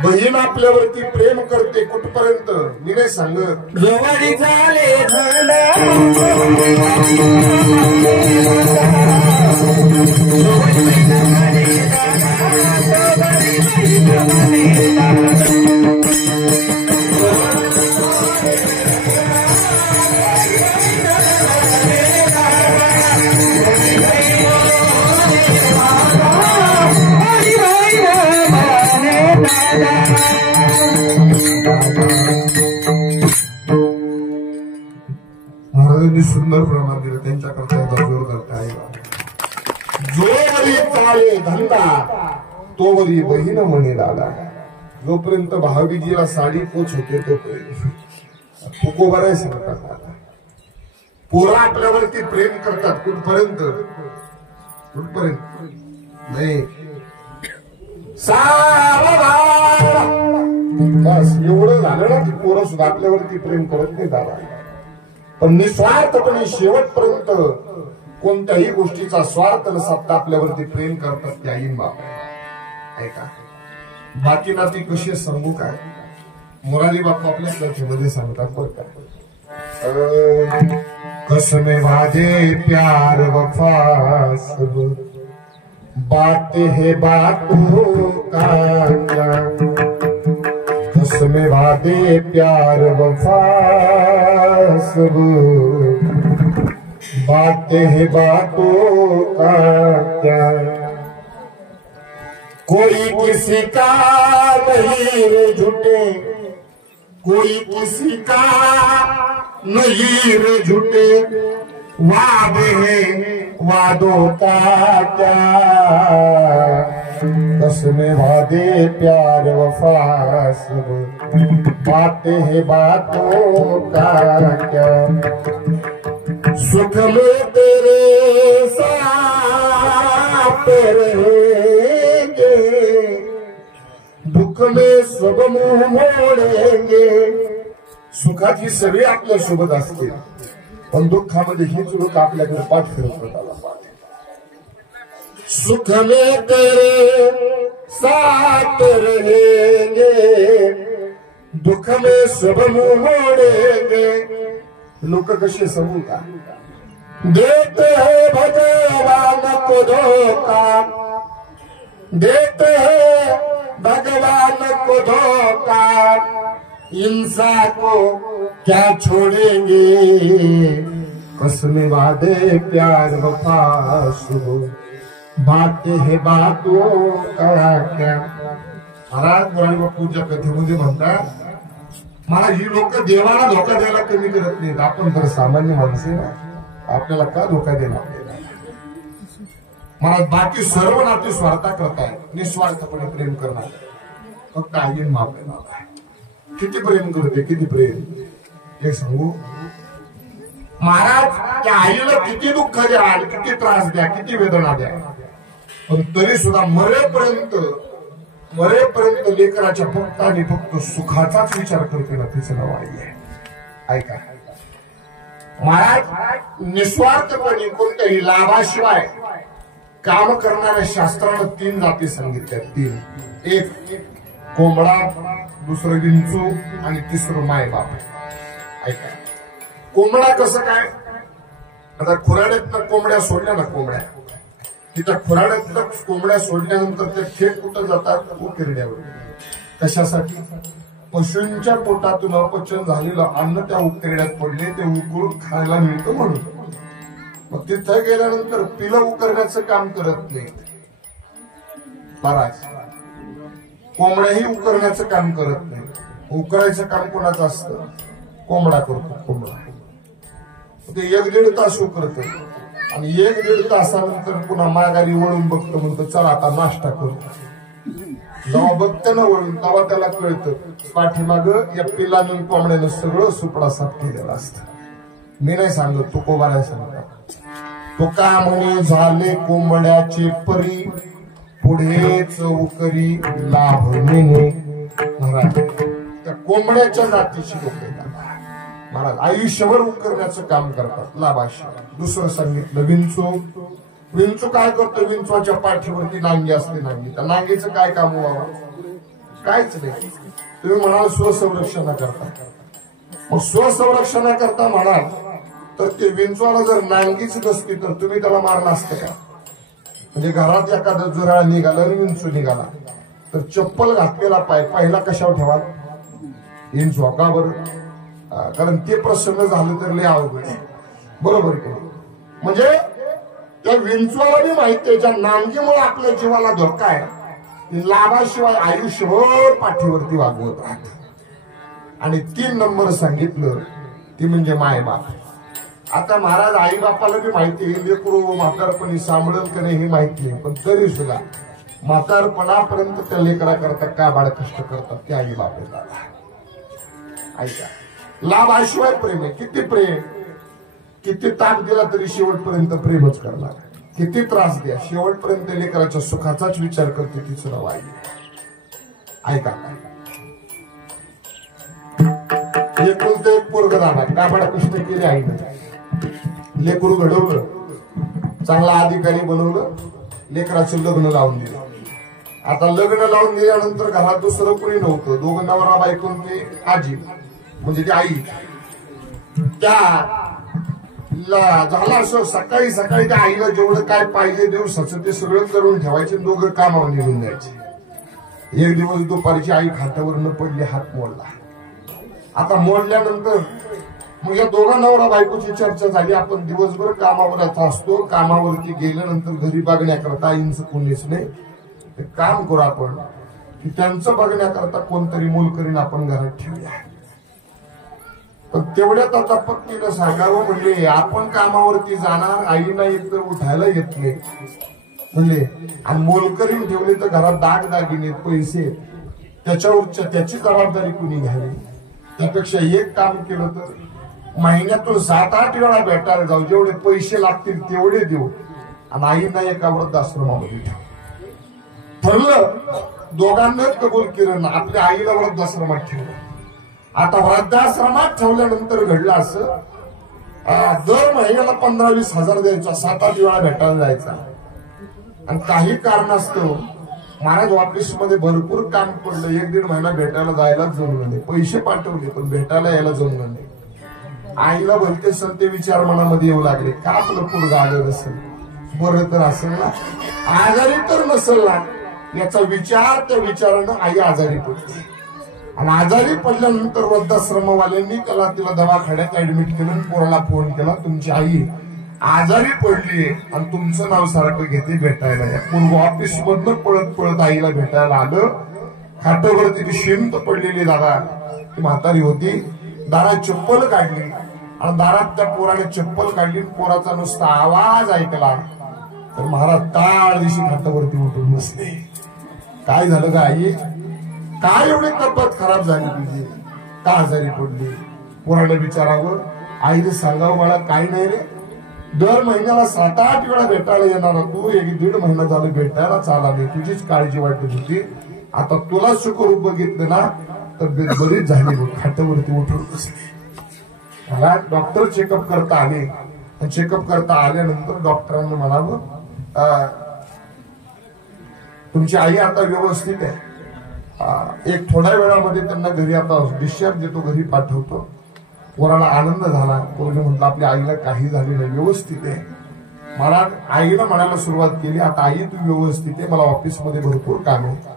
बहीण आपल्यावरती प्रेम करते कुठपर्यंत? मी नाही सांगत, जवानी झाले महाराजांनी सुंदर प्रमाण दिलं. त्यांच्याकरता जोरदार काय? जोवरी चाले धंदा तोवरी बहीण म्हणे दादा. जोपर्यंत भाऊबीजीला साडी पोच होते तोपर्यंत तुकोबरे सांगतात, पोरं आपल्यावरती प्रेम करतात कुठपर्यंत? कुठपर्यंत नाही, बस एवढं झालं ना की पोरं सुद्धा आपल्यावरती प्रेम करत नाही दादा. पण निस्वार्थपणे शेवटपर्यंत कोणत्याही गोष्टीचा स्वार्थ न साधता आपल्यावरती प्रेम करतात त्या आई बाप. ऐका, बाकी नाती कशी सांगू काय? मुरारी बाप्पा आपल्या कथेमध्ये सांगतात बरं का, कसमे वादे प्यार वफा सब बात है बातों का क्या, कसमे वादे प्यार वफा सब बातें हैं बातों का क्या, कोई किसी का नहीं रे झूठे, कोई किसी का नहीं रे झूठे, वादे हैं वादों का क्या, कसमें वादे प्यार वफा सब, बातें हैं बातों का क्या, सुख में तेरे साथ रहेंगे, दुःख में सब मुंह मोडेंगे. सुखाची सगळी आपल्या सोबत असते, पण दुःखामध्ये हीच लोक आपल्याकडे पाठ फिरवतात. सुख में तेरे साथ रहेंगे, दुःख में सब मुंह मोडेंगे. लोक कसे समजू का, देते हैं भगवान को धोखा, देते हैं भगवान को धोखा, इंसान को क्या छोड़ेंगे, कसमें वादे प्यार वफा सुनो, बातें हैं बातों का क्या. महाराज मुरारी बापूंच्या कथेमध्ये म्हणतात, मला ही लोक देवाला धोका द्यायला कमी करत नाहीत, आपण तर सामान्य माणसे ना, आपल्याला का धोका देणार. मला बाकी सर्व नाते स्वार्था करताय, निस्वार्थपणे प्रेम करणार, फक्त आईन माप देणार. किती प्रेम करते, किती प्रेम हे सांगू. महाराज त्या आईला किती दुःख द्या, किती त्रास द्या, किती वेदना द्या, पण तरी सुद्धा मरेपर्यंत लेकराच्या फक्त आणि फक्त सुखाचाच विचार करते ना, तिचं नाव आई आहे. ऐका महाराज, निस्वार्थपणे कोणत्याही लाभाशिवाय काम करणाऱ्या शास्त्रानं 3 जाती सांगितल्या. 3, एक कोंबडा, दुसरं विंचू आणि तिसरं मायबाप. ऐका, कोंबडा कसं काय, आता खुराड्यात कोंबड्या सोडल्या ना, कोंबड्या तिथं खुराड्यात कोंबड्या सोडल्यानंतर ते थेट कुठं जातात, उकिरड्यावर. कशासाठी, पशूंच्या पोटातून अपचन झालेलं अन्न त्या उकिरड्यात पडले, ते उकळून खायला मिळतं म्हणून. मग तिथं गेल्यानंतर पिलं उकरण्याचं काम करत नाही महाराज, कोंबड्याही उकरण्याचं काम करत नाही. उकरायचं काम कोणाचं असतं, कोंबडा करतो. कोंबडा ते 1-1.5 तास उकरत, आणि 1-1.5 तासानंतर पुन्हा माघारी वळून बघतो, म्हणतो चला आता नाश्ता करतो. जेव्हा बघतं ना वळून, तेव्हा त्याला कळतं पाठीमाग या पिलानं कोंबड्यानं सगळं सुपडा साफ केलेलं असतं. मी नाही सांगत, तू कोबा नाही सांगत. तो का म्हणे झाले कोंबड्याचे परी, पुढेच उकरी लाभ नेणे. महाराज त्या कोंबड्याच्या जातीची लोक महाराज आयुष्यभर उकरण्याचं काम करतात, लाभाशिवाय. दुसरं सांगितलं विंचू. विंचू काय करतो, विंचूच्या पाठीवरती नांगी असते. नांगी, त्या नांगीचं काय काम व्हावं, काहीच नाही. तुम्ही म्हणाल स्वसंरक्षणा करता, मग स्वसंरक्षणा करता म्हणाल तर ते विंचवाला जर नांगीच नसती तर तुम्ही त्याला मारलं असतं का. म्हणजे घरात एखादं जुराळ निघालं आणि विंचू निघाला तर चप्पल घातलेला पाय पहिला कशावर ठेवा, विंचू का बरं, कारण ते प्रसन्न झालं तर लय अवघड आहे. बरोबर की. म्हणजे त्या विंचवाला बी माहिती आहे, ज्या नांगीमुळे आपल्या जीवाला धोका आहे, लाभाशिवाय आयुष्यभर पाठीवरती वागवत राहत. आणि 3 नंबर सांगितलं ती म्हणजे मायबाप. आता महाराज आई बापाला बी माहिती आहे, लेकरू म्हातारपणी सांभाळल का नाही हे माहिती नाही, पण तरी सुद्धा म्हातारपणापर्यंत त्या लेकरा करता का बाळ कष्ट करतात ते आई बाप येतात. ऐका, लाभाशिवाय प्रेम आहे. किती प्रेम, किती ताप दिला तरी शेवटपर्यंत प्रेमच करणार. किती त्रास द्या, शेवटपर्यंत लेकराच्या सुखाचाच विचार करते, तिचं नाव आई. ऐका, एकुलते एक पोरग दाबा का बाळा कष्ट केले आईने. लेकरू घडवलं, चांगला अधिकारी बनवलं, लेकराचं लग्न लावून दिलं. आता लग्न लावून दिल्यानंतर घरात दुसरं कोणी नव्हतं, 2 नवरा बायको ते आजी म्हणजे ती आई. त्या झाला असं सकाळी सकाळी त्या आईला जेवढं काय पाहिजे दिवसाचं ते सगळं करून ठेवायचे, 2 कामावर निघून जायचे. एक दिवस दुपारची आई खाटावरनं पडली, हात मोडला. आता मोडल्यानंतर मग या दोघा नवरा बायकोची चर्चा झाली. आपण दिवसभर कामावर असतो, कामावरती गेल्यानंतर घरी बघण्याकरता आईंचं कोणीच नाही. काम करू आपण की त्यांचं बघण्याकरता कोणतरी मोलकरीण आपण घरात ठेवूया. पण तेवढ्यात आता पत्नीनं सांगावं म्हणले आपण कामावरती जाणार, आईना एक तर उठायला येत नाही म्हणले, आणि मोलकरीण ठेवली तर घरात दागदागिने पैसे त्याच्यावरच्या त्याची जबाबदारी कुणी घ्यावी. त्यापेक्षा एक काम केलं तर महिन्यातून 7-8 वेळा भेटायला जाऊ, जेवढे पैसे लागतील तेवढे देऊ आणि आईना एका वृद्धाश्रमामध्ये ठेवू. ठरलं. दोघांनाच कबूल केलं ना, आपल्या आईला वृद्धाश्रमात ठेवलं. आता वृद्धाश्रमात ठेवल्यानंतर घडलं असं, दर महिन्याला 15-20 हजार द्यायचा, 7-8 वेळा भेटायला जायचा. आणि काही कारणास्तव महाराज ऑफिस मध्ये भरपूर काम पडलं, 1-1.5 महिना भेटायला जायलाच जमलं नाही. पैसे पाठवले पण भेटायला यायला जमलं नाही. आईला भलते सण ते विचार मनामध्ये येऊ लागले, का आपलं पोरगं आलं नसेल, बरं तर असेल ना, आजारी तर नसेल ना, याचा विचार त्या विचारानं आई आजारी पडली. आणि आजारी पडल्यानंतर वृद्धाश्रमवाल्यांनी तिला दवाखान्यात ऍडमिट केलं. पोराला फोन केला, तुमची आई आजारी पडली आणि तुमचं नाव सारखं घेते भेटायला या. पोरगं ऑफिस मधनं पळत पळत आईला भेटायला आलं. खाटावरती ती शिंत पडलेली दादा ती म्हातारी होती. दारात चप्पल काढली आणि दारात त्या पोराने चप्पल काढली. पोराचा नुसता आवाज ऐकला तर महाराज ताळ दिवशी खाटावरती उठून बसले. काय झालं का आई, काय एवढी तब्येत खराब झाली तुझी, का आजारी पडली. पोराला विचारावं, आईने सांगावं मला काय नाही रे, दर महिन्याला 7-8 वेळा भेटायला येणारा तू 1-1.5 महिना झालं भेटायला चाला नाही, तुझीच काळजी वाटत होती. आता तुला सुखरूप बघितलं ना तब्येत बरीच झाली. खाटावरती उठून बसली. मला डॉक्टर चेकअप करता आले. चेकअप करता आल्यानंतर डॉक्टरांनी म्हणावं तुमची आई आता व्यवस्थित आहे, एक थोड्या वेळामध्ये त्यांना घरी आता डिस्चार्ज देतो, घरी पाठवतो. पोराला आनंद झाला. पोराने म्हटलं आपल्या आईला काही झाले नाही, व्यवस्थित आहे. मला आईला म्हणायला सुरुवात केली, आता आई तू व्यवस्थित आहे, मला ऑफिसमध्ये भरपूर काम आहे,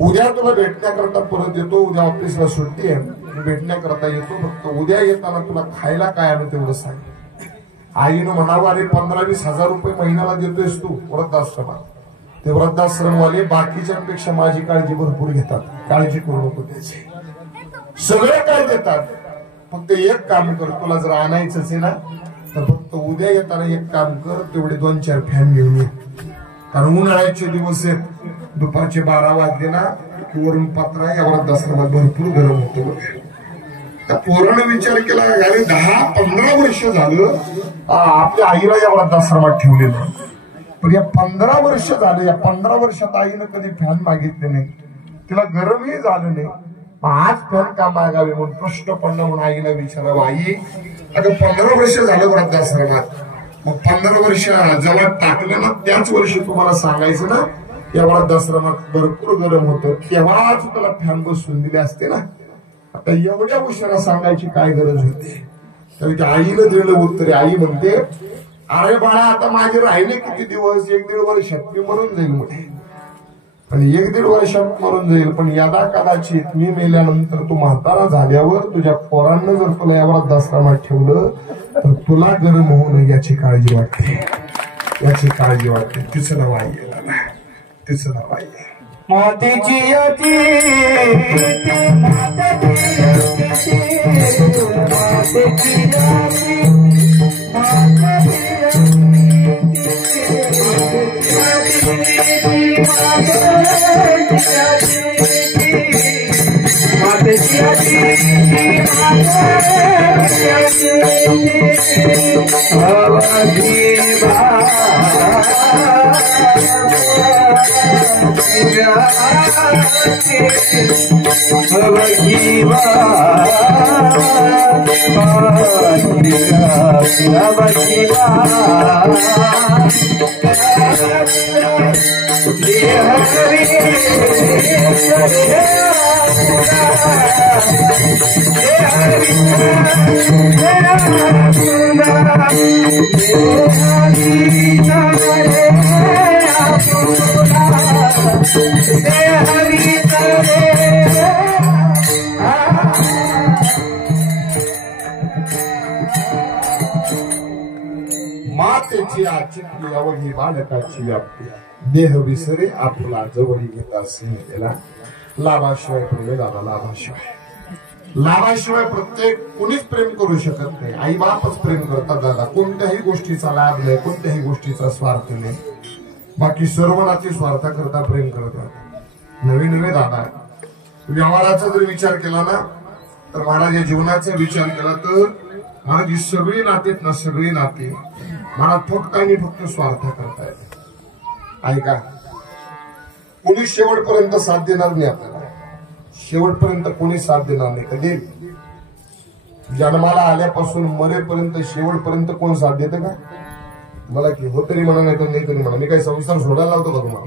उद्या तुला भेटण्याकरता परत येतो, उद्या ऑफिसला सुट्टी आहे, भेटण्याकरता येतो, फक्त उद्या येताना तुला खायला काय आलं तेवढं सांग. आईनं म्हणावं अरे 15-20 हजार रुपये महिन्याला देतोयस तू वृद्धाश्रमात. ते वृद्धाश्रमवाले बाकीच्यांपेक्षा माझी काळजी भरपूर घेतात, काळजी करू नको त्याची, सगळे काय देतात. फक्त एक काम कर, तुला जर आणायचंच आहे ना तर फक्त उद्या येताना एक काम कर, तेवढे 2-4 फॅन घेऊन ये, कारण उन्हाळ्याचे दिवस आहेत. दुपारचे 12 वाजले ना की वरून पत्रा या वृद्धाश्रमात भरपूर गरम होतो. त्या पोरानं विचार केला, अरे 10-15 वर्ष झालं आपल्या आईला या वृद्धाश्रमात ठेवलेलं, पण या 15 वर्ष झाले, या 15 वर्षात आईनं कधी फॅन मागितले नाही, तिला गरमही झालं नाही. आज फॅन का मागावे म्हणून प्रश्न पडला. म्हणून आईला विचारावं, आई आता 15 वर्ष झालं वृद्धाश्रमात, मग 15 वर्ष जेव्हा टाकलं ना त्याच वर्षी तुम्हाला सांगायचं ना या वृद्धाश्रमात भरपूर गरम होतं, तेव्हाच तुला फॅन बसवून दिले असते ना, आता एवढ्या उशिरा सांगायची काय गरज होती. तर आईनं दिलेलं उत्तर, आई म्हणते अरे बाळा आता माझे राहिले किती दिवस, 1-1.5 वर्षात मी मरून जाईल म्हणे. पण 1-1.5 वर्षात मरून जाईल, पण यदा कदाचित मी मेल्यानंतर तू म्हातारा झाल्यावर तुझ्या पोरांना जर तुला या वृद्धाश्रमात ठेवलं तर तुला गरम होऊ नये याची काळजी वाटते, याची काळजी वाटते. तिचं नाव आई आहे, तिचं नाव आई आहे. मातेची अति अशी आजची क्रियावही बालकाची व्याप्ती देह विसरे आपला जवळी घेता स्नेहला लाभाशिवाय प्रेम दादा लाभाशिवाय प्रत्येक कुणीच प्रेम करू शकत नाही. आई बापच प्रेम करतात दादा. कोणत्याही गोष्टीचा लाभ नाही, कोणत्याही गोष्टीचा स्वार्थ नाही. बाकी सर्व नाते स्वार्थाकरता प्रेम करतात. नवे नवे दादा व्यवहाराचा जर विचार केला ना तर महाराज या जीवनाचा विचार केला तर महाराज ही सगळी नातेत ना सगळी नाते महाराज फक्त आणि फक्त स्वार्थ करतायत. ऐका कोणी शेवटपर्यंत साथ देणार नाही. आपल्याला शेवटपर्यंत कोणी साथ देणार नाही. कधी जन्माला आल्यापासून मरेपर्यंत शेवटपर्यंत कोण साथ देतं का? मला की हो तरी म्हणा नाही तर नाही तरी म्हणा. मी काही संसार सोडायला लावतो का तुम्हाला?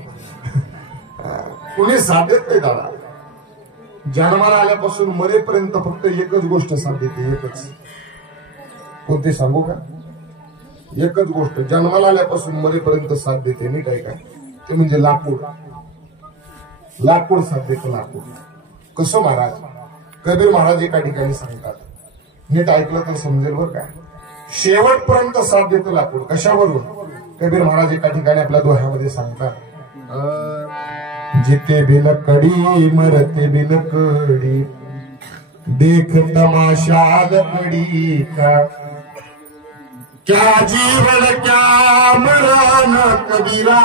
कोणी साथ देत नाही दादा. जन्माला आल्यापासून मरेपर्यंत फक्त एकच गोष्ट साथ देते. एकच. कोणती सांगू का? एकच गोष्ट जन्माला आल्यापासून मरेपर्यंत साथ देते. नीट ऐका. ते म्हणजे लाकूड. लाकूड साथ देतं. लाकूड कसं महाराज? कबीर महाराज एका ठिकाणी सांगतात. नीट ऐकलं तर समजेल बरं का. शेवटपर्यंत साथ देतं लाकूड. कशावरून? कबीर महाराज एका ठिकाणी आपल्या दोह्यामध्ये सांगतात. जिते बिन कडी मरते बिन कडी देख तमाशा लकड़ी का क्या जीवन क्या मरण कबीरा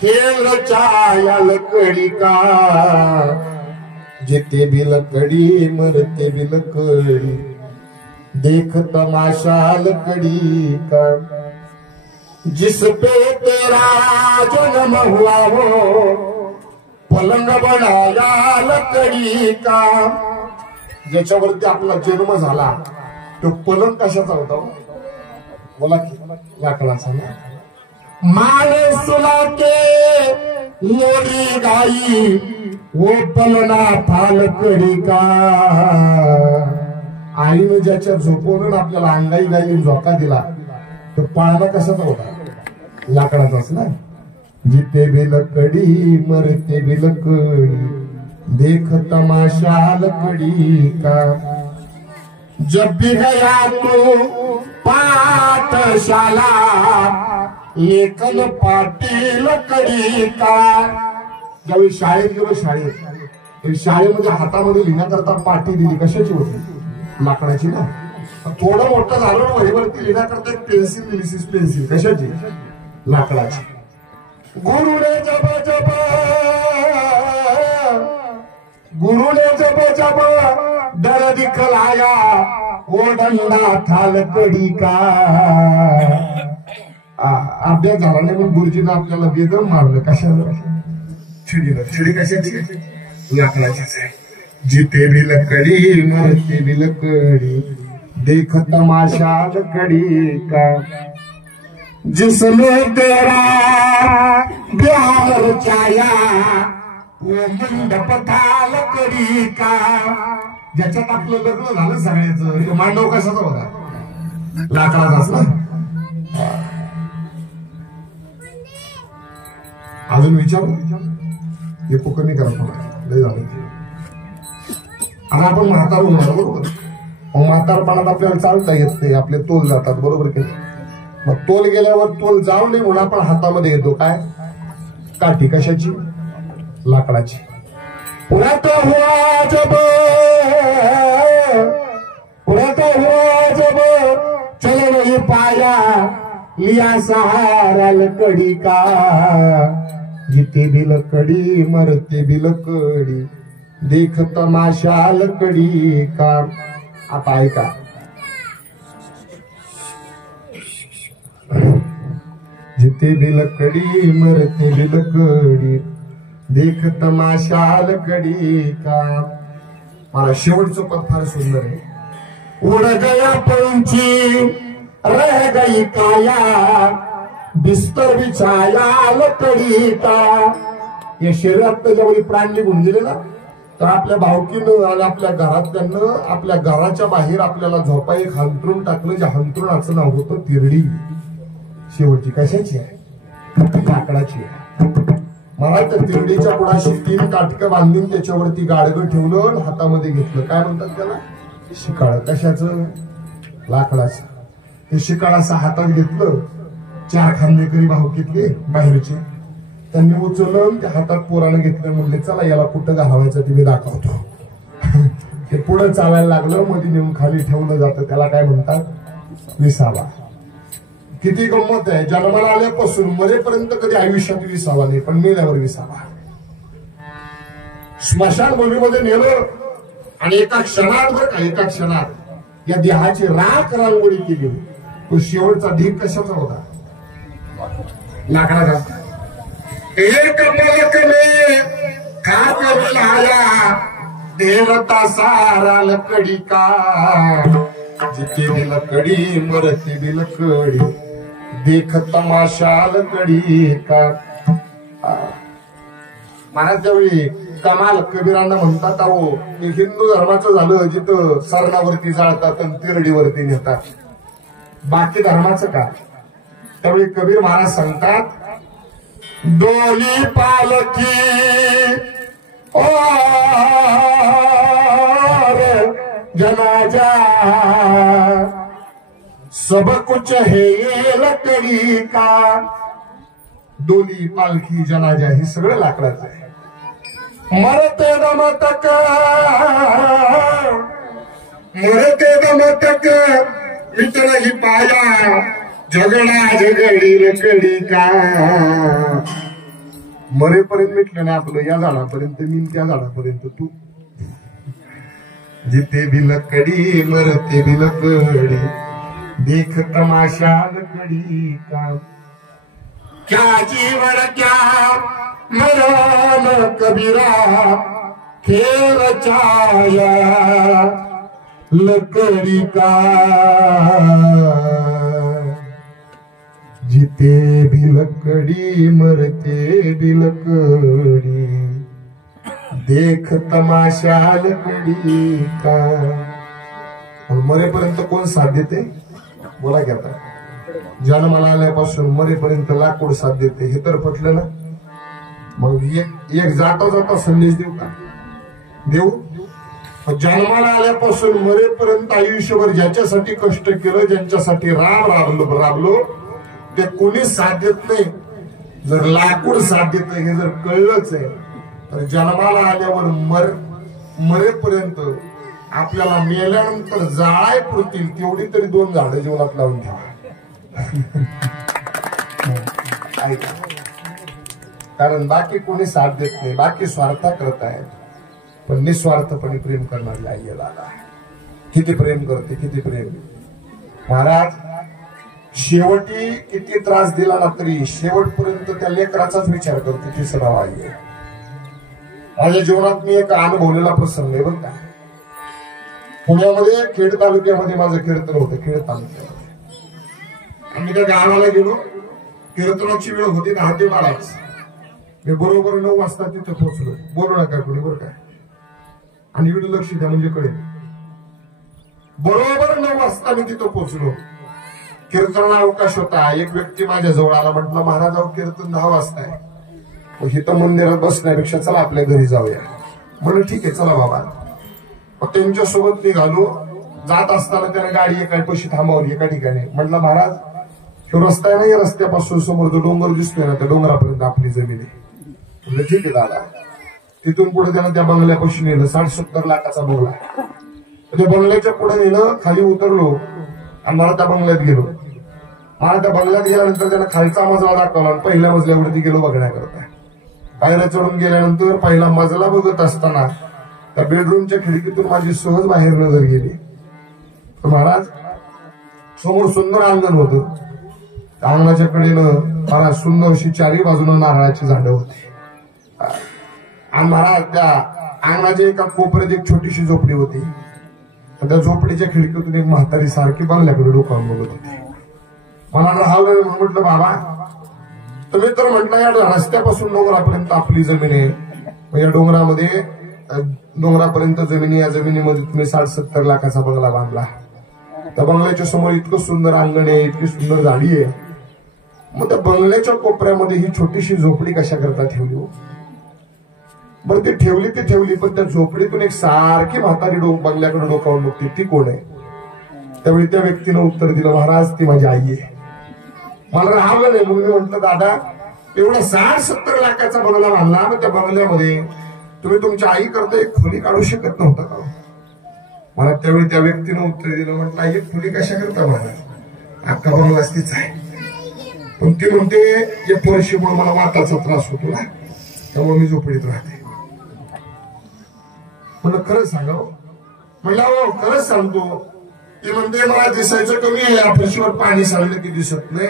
खेल रचाया लकड़ी का जिते भी लकड़ी मरते भी लकड़ी देख तमाशा लकड़ी का जिस पे तेरा जन्म हुआ हो पलंग बनाया लकड़ी का. ज्याच्यावरती आपला जन्म झाला तो पलंग कशाचा होता? बोला की लाकडाचा ना. माने सुना के मोरी गाई वो पलना था लकड़ी का. आईनं ज्याच्या झोपवून आपल्याला अंगाई गाई झोका दिला तो पाळणा कशाचा होता? लाकडाचाच ना. जिते भी लकड़ी मरते भी लकड़ी देख तमाशा लकड़ी का. जब भी गया तू पाठशाला लेखन पाटी लकड़ी का. ज्यावेळी शाळेत गेलो शाळेमध्ये हातामध्ये लिहिण्याकरता पाटी दिली. कशाची होती? लाकडाची ना. थोडं मोठं झालं वहीवरती लिहिण्याकरता एक पेन्सिल दिली. पेन्सिल कशाची? लाकडाची. गुरुने जब जब डर दिखलाया वो डंडा था लकड़ी का. अभ्यास झाला नाही मग गुरुजीनं आपल्याला वेगळं मारलं. कशाला? छिडीला. छिडी कशाची? लाकडाचीच आहे. जिते भी लकड़ी मरते भी लकड़ी देख तमाशा लकड़ी का. जिसने तेरा ब्याह रचाया वो मंडप था लकड़ी का. ज्याच्यात आपलं लग्न झालं सगळ्याचं मांडव कशाचा होता? लाकडाचाच ना. अजून विचारू? हे पोकणी करा मला लय झालं. आता आपण म्हातार होणार बरोबर. म्हातारपणात आपल्याला चालता येत नाही. आपले तोल जातात बरोबर की. मग तोल गेल्यावर तोल जाऊ नये म्हणून आपण हातामध्ये येतो काय? काठी. कशाची? लाकडाची. पुराता हुआ जब चल नहीं पाया लिया सहारा लकड़ी का. जिते भी लकड़ी मरते भी लकड़ी देख तमाशा लकड़ी का. आता ऐका. जिते भी लकड़ी मरते भी लकड़ी देख तमाशा लकड़ी का. मला शेवटचं पद फार सुंदर आहे. उड़ गया पंछी रह गई काया बिस्तर बिछाया लकड़ी का. या शरीरात ज्यावेळी प्राण निघून गेले ना तर आपल्या भावकीनं आणि आपल्या घरातल्यानं आपल्या घराच्या बाहेर आपल्याला झोपा एक हंतरून टाकलं. ज्या हंतरुणाचं नाव होतं तिरडी. शेवटची कशाची आहे? लाकडाची आहे. मला तर तिरडीच्या बुडाशी 3 काटकं बांधून त्याच्यावरती गाडगं ठेवलं आणि हातामध्ये घेतलं. काय म्हणतात त्याला? शिकाळ. कशाचं? लाकडाचं. ते शिकाळ असं हातात घेतलं, 4 खांदेकरी भावकीतले बाहेरचे, त्यांनी उचललं त्या हातात पोरानं घेतलं, म्हणले चला याला कुठं घालवायचं ते मी दाखवतो. ते पुढे चालायला लागलं, मध्ये नेऊन खाली ठेवलं जातं, त्याला काय म्हणतात विसावा. किती गंमत आहे, जन्माला आल्यापासून मरेपर्यंत कधी आयुष्यात विसावा नाही, पण मेल्यावर विसावा. स्मशानभूमीमध्ये नेलं आणि एका क्षणात बरं का, एका क्षणात या देहाची राख रांगोळी केली. तो शेवटचा ढीक कशाचा होता? लाकडाचा. एक मलक में खाक मिलाया देवता सारा लकड़ी का, जिते भी लकड़ी मरते भी लकड़ी, देख तमाशा लकड़ी का. महाराज त्यावेळी कमाल कबीरांना म्हणतात, अहो हे हिंदू धर्माचं झालं जिथं सरणावरती जाळतात आणि तिरडीवरती नेतात, बाकी धर्माचं का? त्यावेळी कबीर महाराज सांगतात, डोली पालकी और जनाजा सब कुछ है ये लकड़ी का. डोली पालखी जनाजा हे सगळं लाकडाचं आहे. मरते दम तक मिट नहीं पाया, झगडा झगडी लकडी का. मरेपर्यंत मिटलं ना आपलं, या झाडापर्यंत मी त्या झाडापर्यंत तू. जिथे भी लकडी मरते भी लकडी, देख तमाशा लकडी का. क्या जीवन क्या मरण कबीरा, खेल छाया लकड़ी का. जीते भी लकड़ी मरते भी लकड़ी, देख तमाशा लकड़ी का. मरेपर्यंत कोण साथ देते? बोला की आता. जन्माला आल्यापासून मरेपर्यंत लाकूड साथ देते, हे तर पटलं ना. मग एक जाता जाता संदेश देऊ का? देऊ. जन्माला आल्यापासून मरेपर्यंत आयुष्यभर ज्याच्यासाठी कष्ट केलं, ज्यांच्यासाठी राबलो ते कोणी साथ देत नाही. जर लाकूड साथ देत हे जर कळलंच आहे, तर जन्माला आल्यावर मरेपर्यंत आपल्याला मेल्यानंतर जाळाय पुरतील तेवढी तरी 2 झाडं जीवनात लावून ठेवा. कारण बाकी कोणी साथ देत नाही, बाकी स्वार्थ करत आहेत. पण निस्वार्थपणे प्रेम करणारी आई दादा किती प्रेम करते, किती प्रेम. महाराज शेवटी किती त्रास दिला ना तरी शेवटपर्यंत त्या लेकराचाच विचार करते. तिसरा आई आहे. माझ्या जीवनात मी एक अनुभवलेला प्रसंग आहे बरं का. पुण्यामध्ये खेड तालुक्यामध्ये माझं कीर्तन होतं. खेड तालुक्यामध्ये आम्ही त्या गावाला गेलो. कीर्तनाची वेळ होती 10 ते 12. मी बरोबर 9 वाजता तिथे पोहोचलो. बोलू नका कोणी बरं काय, आणि एवढं लक्ष द्या म्हणजे कळेल. बरोबर 9 वाजता मी तिथं पोहोचलो. कीर्तनाला अवकाश होता. एक व्यक्ती माझ्या जवळ आला. म्हटलं महाराज अहो कीर्तन 10 वाजता आहे, मग इथं मंदिरात बसण्यापेक्षा चला आपल्या घरी जाऊया. म्हणलं ठीक आहे चला बाबा. मग त्यांच्यासोबत निघालो. जात असताना त्याने गाडी एका पैशी थांबवली एका ठिकाणी. म्हटलं महाराज तो रस्ता आहे ना, या रस्त्यापासून समोर जो डोंगर दिसतोय ना, त्या डोंगरापर्यंत आपली जमीन आहे. म्हणजे ठीक आहे दादा. तिथून पुढे त्यानं त्या बंगल्यापाशी नेलं. 60-70 लाखाचा बंगला. त्या बंगल्याच्या पुढे नेलं. खाली उतरलो आणि मला त्या बंगल्यात गेलो. मला त्या बंगल्यात गेल्यानंतर त्यानं खालचा मजला दाखवला आणि पहिल्या मजल्यावरती गेलो बघण्याकरता. पायऱ्या चढून गेल्यानंतर पहिला मजला बघत असताना त्या बेडरूमच्या खिडकीतून माझी सहज बाहेर नजर गेली. तर महाराज समोर सुंदर अंगण होतं. अंगणाच्या कडेनं महाराज सुंदर अशी 4ही बाजूनं नारळाची झाडं होती. आणि महाराज त्या अंगणाच्या एका कोपऱ्यात एक छोटीशी झोपडी होती. त्या झोपडीच्या खिडकीतून एक म्हातारी सारखी बंगल्याकडे डोकावून बघत होती. मला राहावलं म्हणून म्हटलं बाबा तुम्ही तर म्हटलं या रस्त्यापासून डोंगरापर्यंत आपली जमीन आहे. या डोंगरापर्यंत जमिनी, या जमिनीमध्ये तुम्ही 60-70 लाखाचा बंगला बांधला. त्या बंगल्याच्या समोर इतकं सुंदर अंगण आहे, इतकी सुंदर झाडी आहे. मग त्या बंगल्याच्या कोपऱ्यामध्ये ही छोटीशी झोपडी कशा करता ठेवली हो? बरं ती ठेवली पण त्या झोपडीतून एक सारखी म्हातारी बंगल्याकडे डोकावून बघते. ती कोण आहे? त्यावेळी त्या व्यक्तीनं उत्तर दिलं, महाराज ती माझी आई आहे. मला राहलं नाही म्हणून मी म्हटलं, दादा एवढा 60-70 लाखाचा बंगला बांधला, मग त्या बंगल्यामध्ये तुम्ही तुमच्या आई करता एक खोली काढू शकत नव्हता का? मला त्यावेळी त्या व्यक्तीनं उत्तर दिलं, म्हटलं आई एक खोली कशा करता महाराज, अख्खा बंगला तीच आहे. पण ती म्हणते या फरशीमुळे मला वाताचा त्रास होतो ना, त्यामुळे मी झोपडीत राहते. म्हणलं खरं सांगा? म्हणलं हो खरंच सांगतो. ती म्हणते मला दिसायचं कमी आहे, या फरशीवर पाणी सांडलं की दिसत नाही,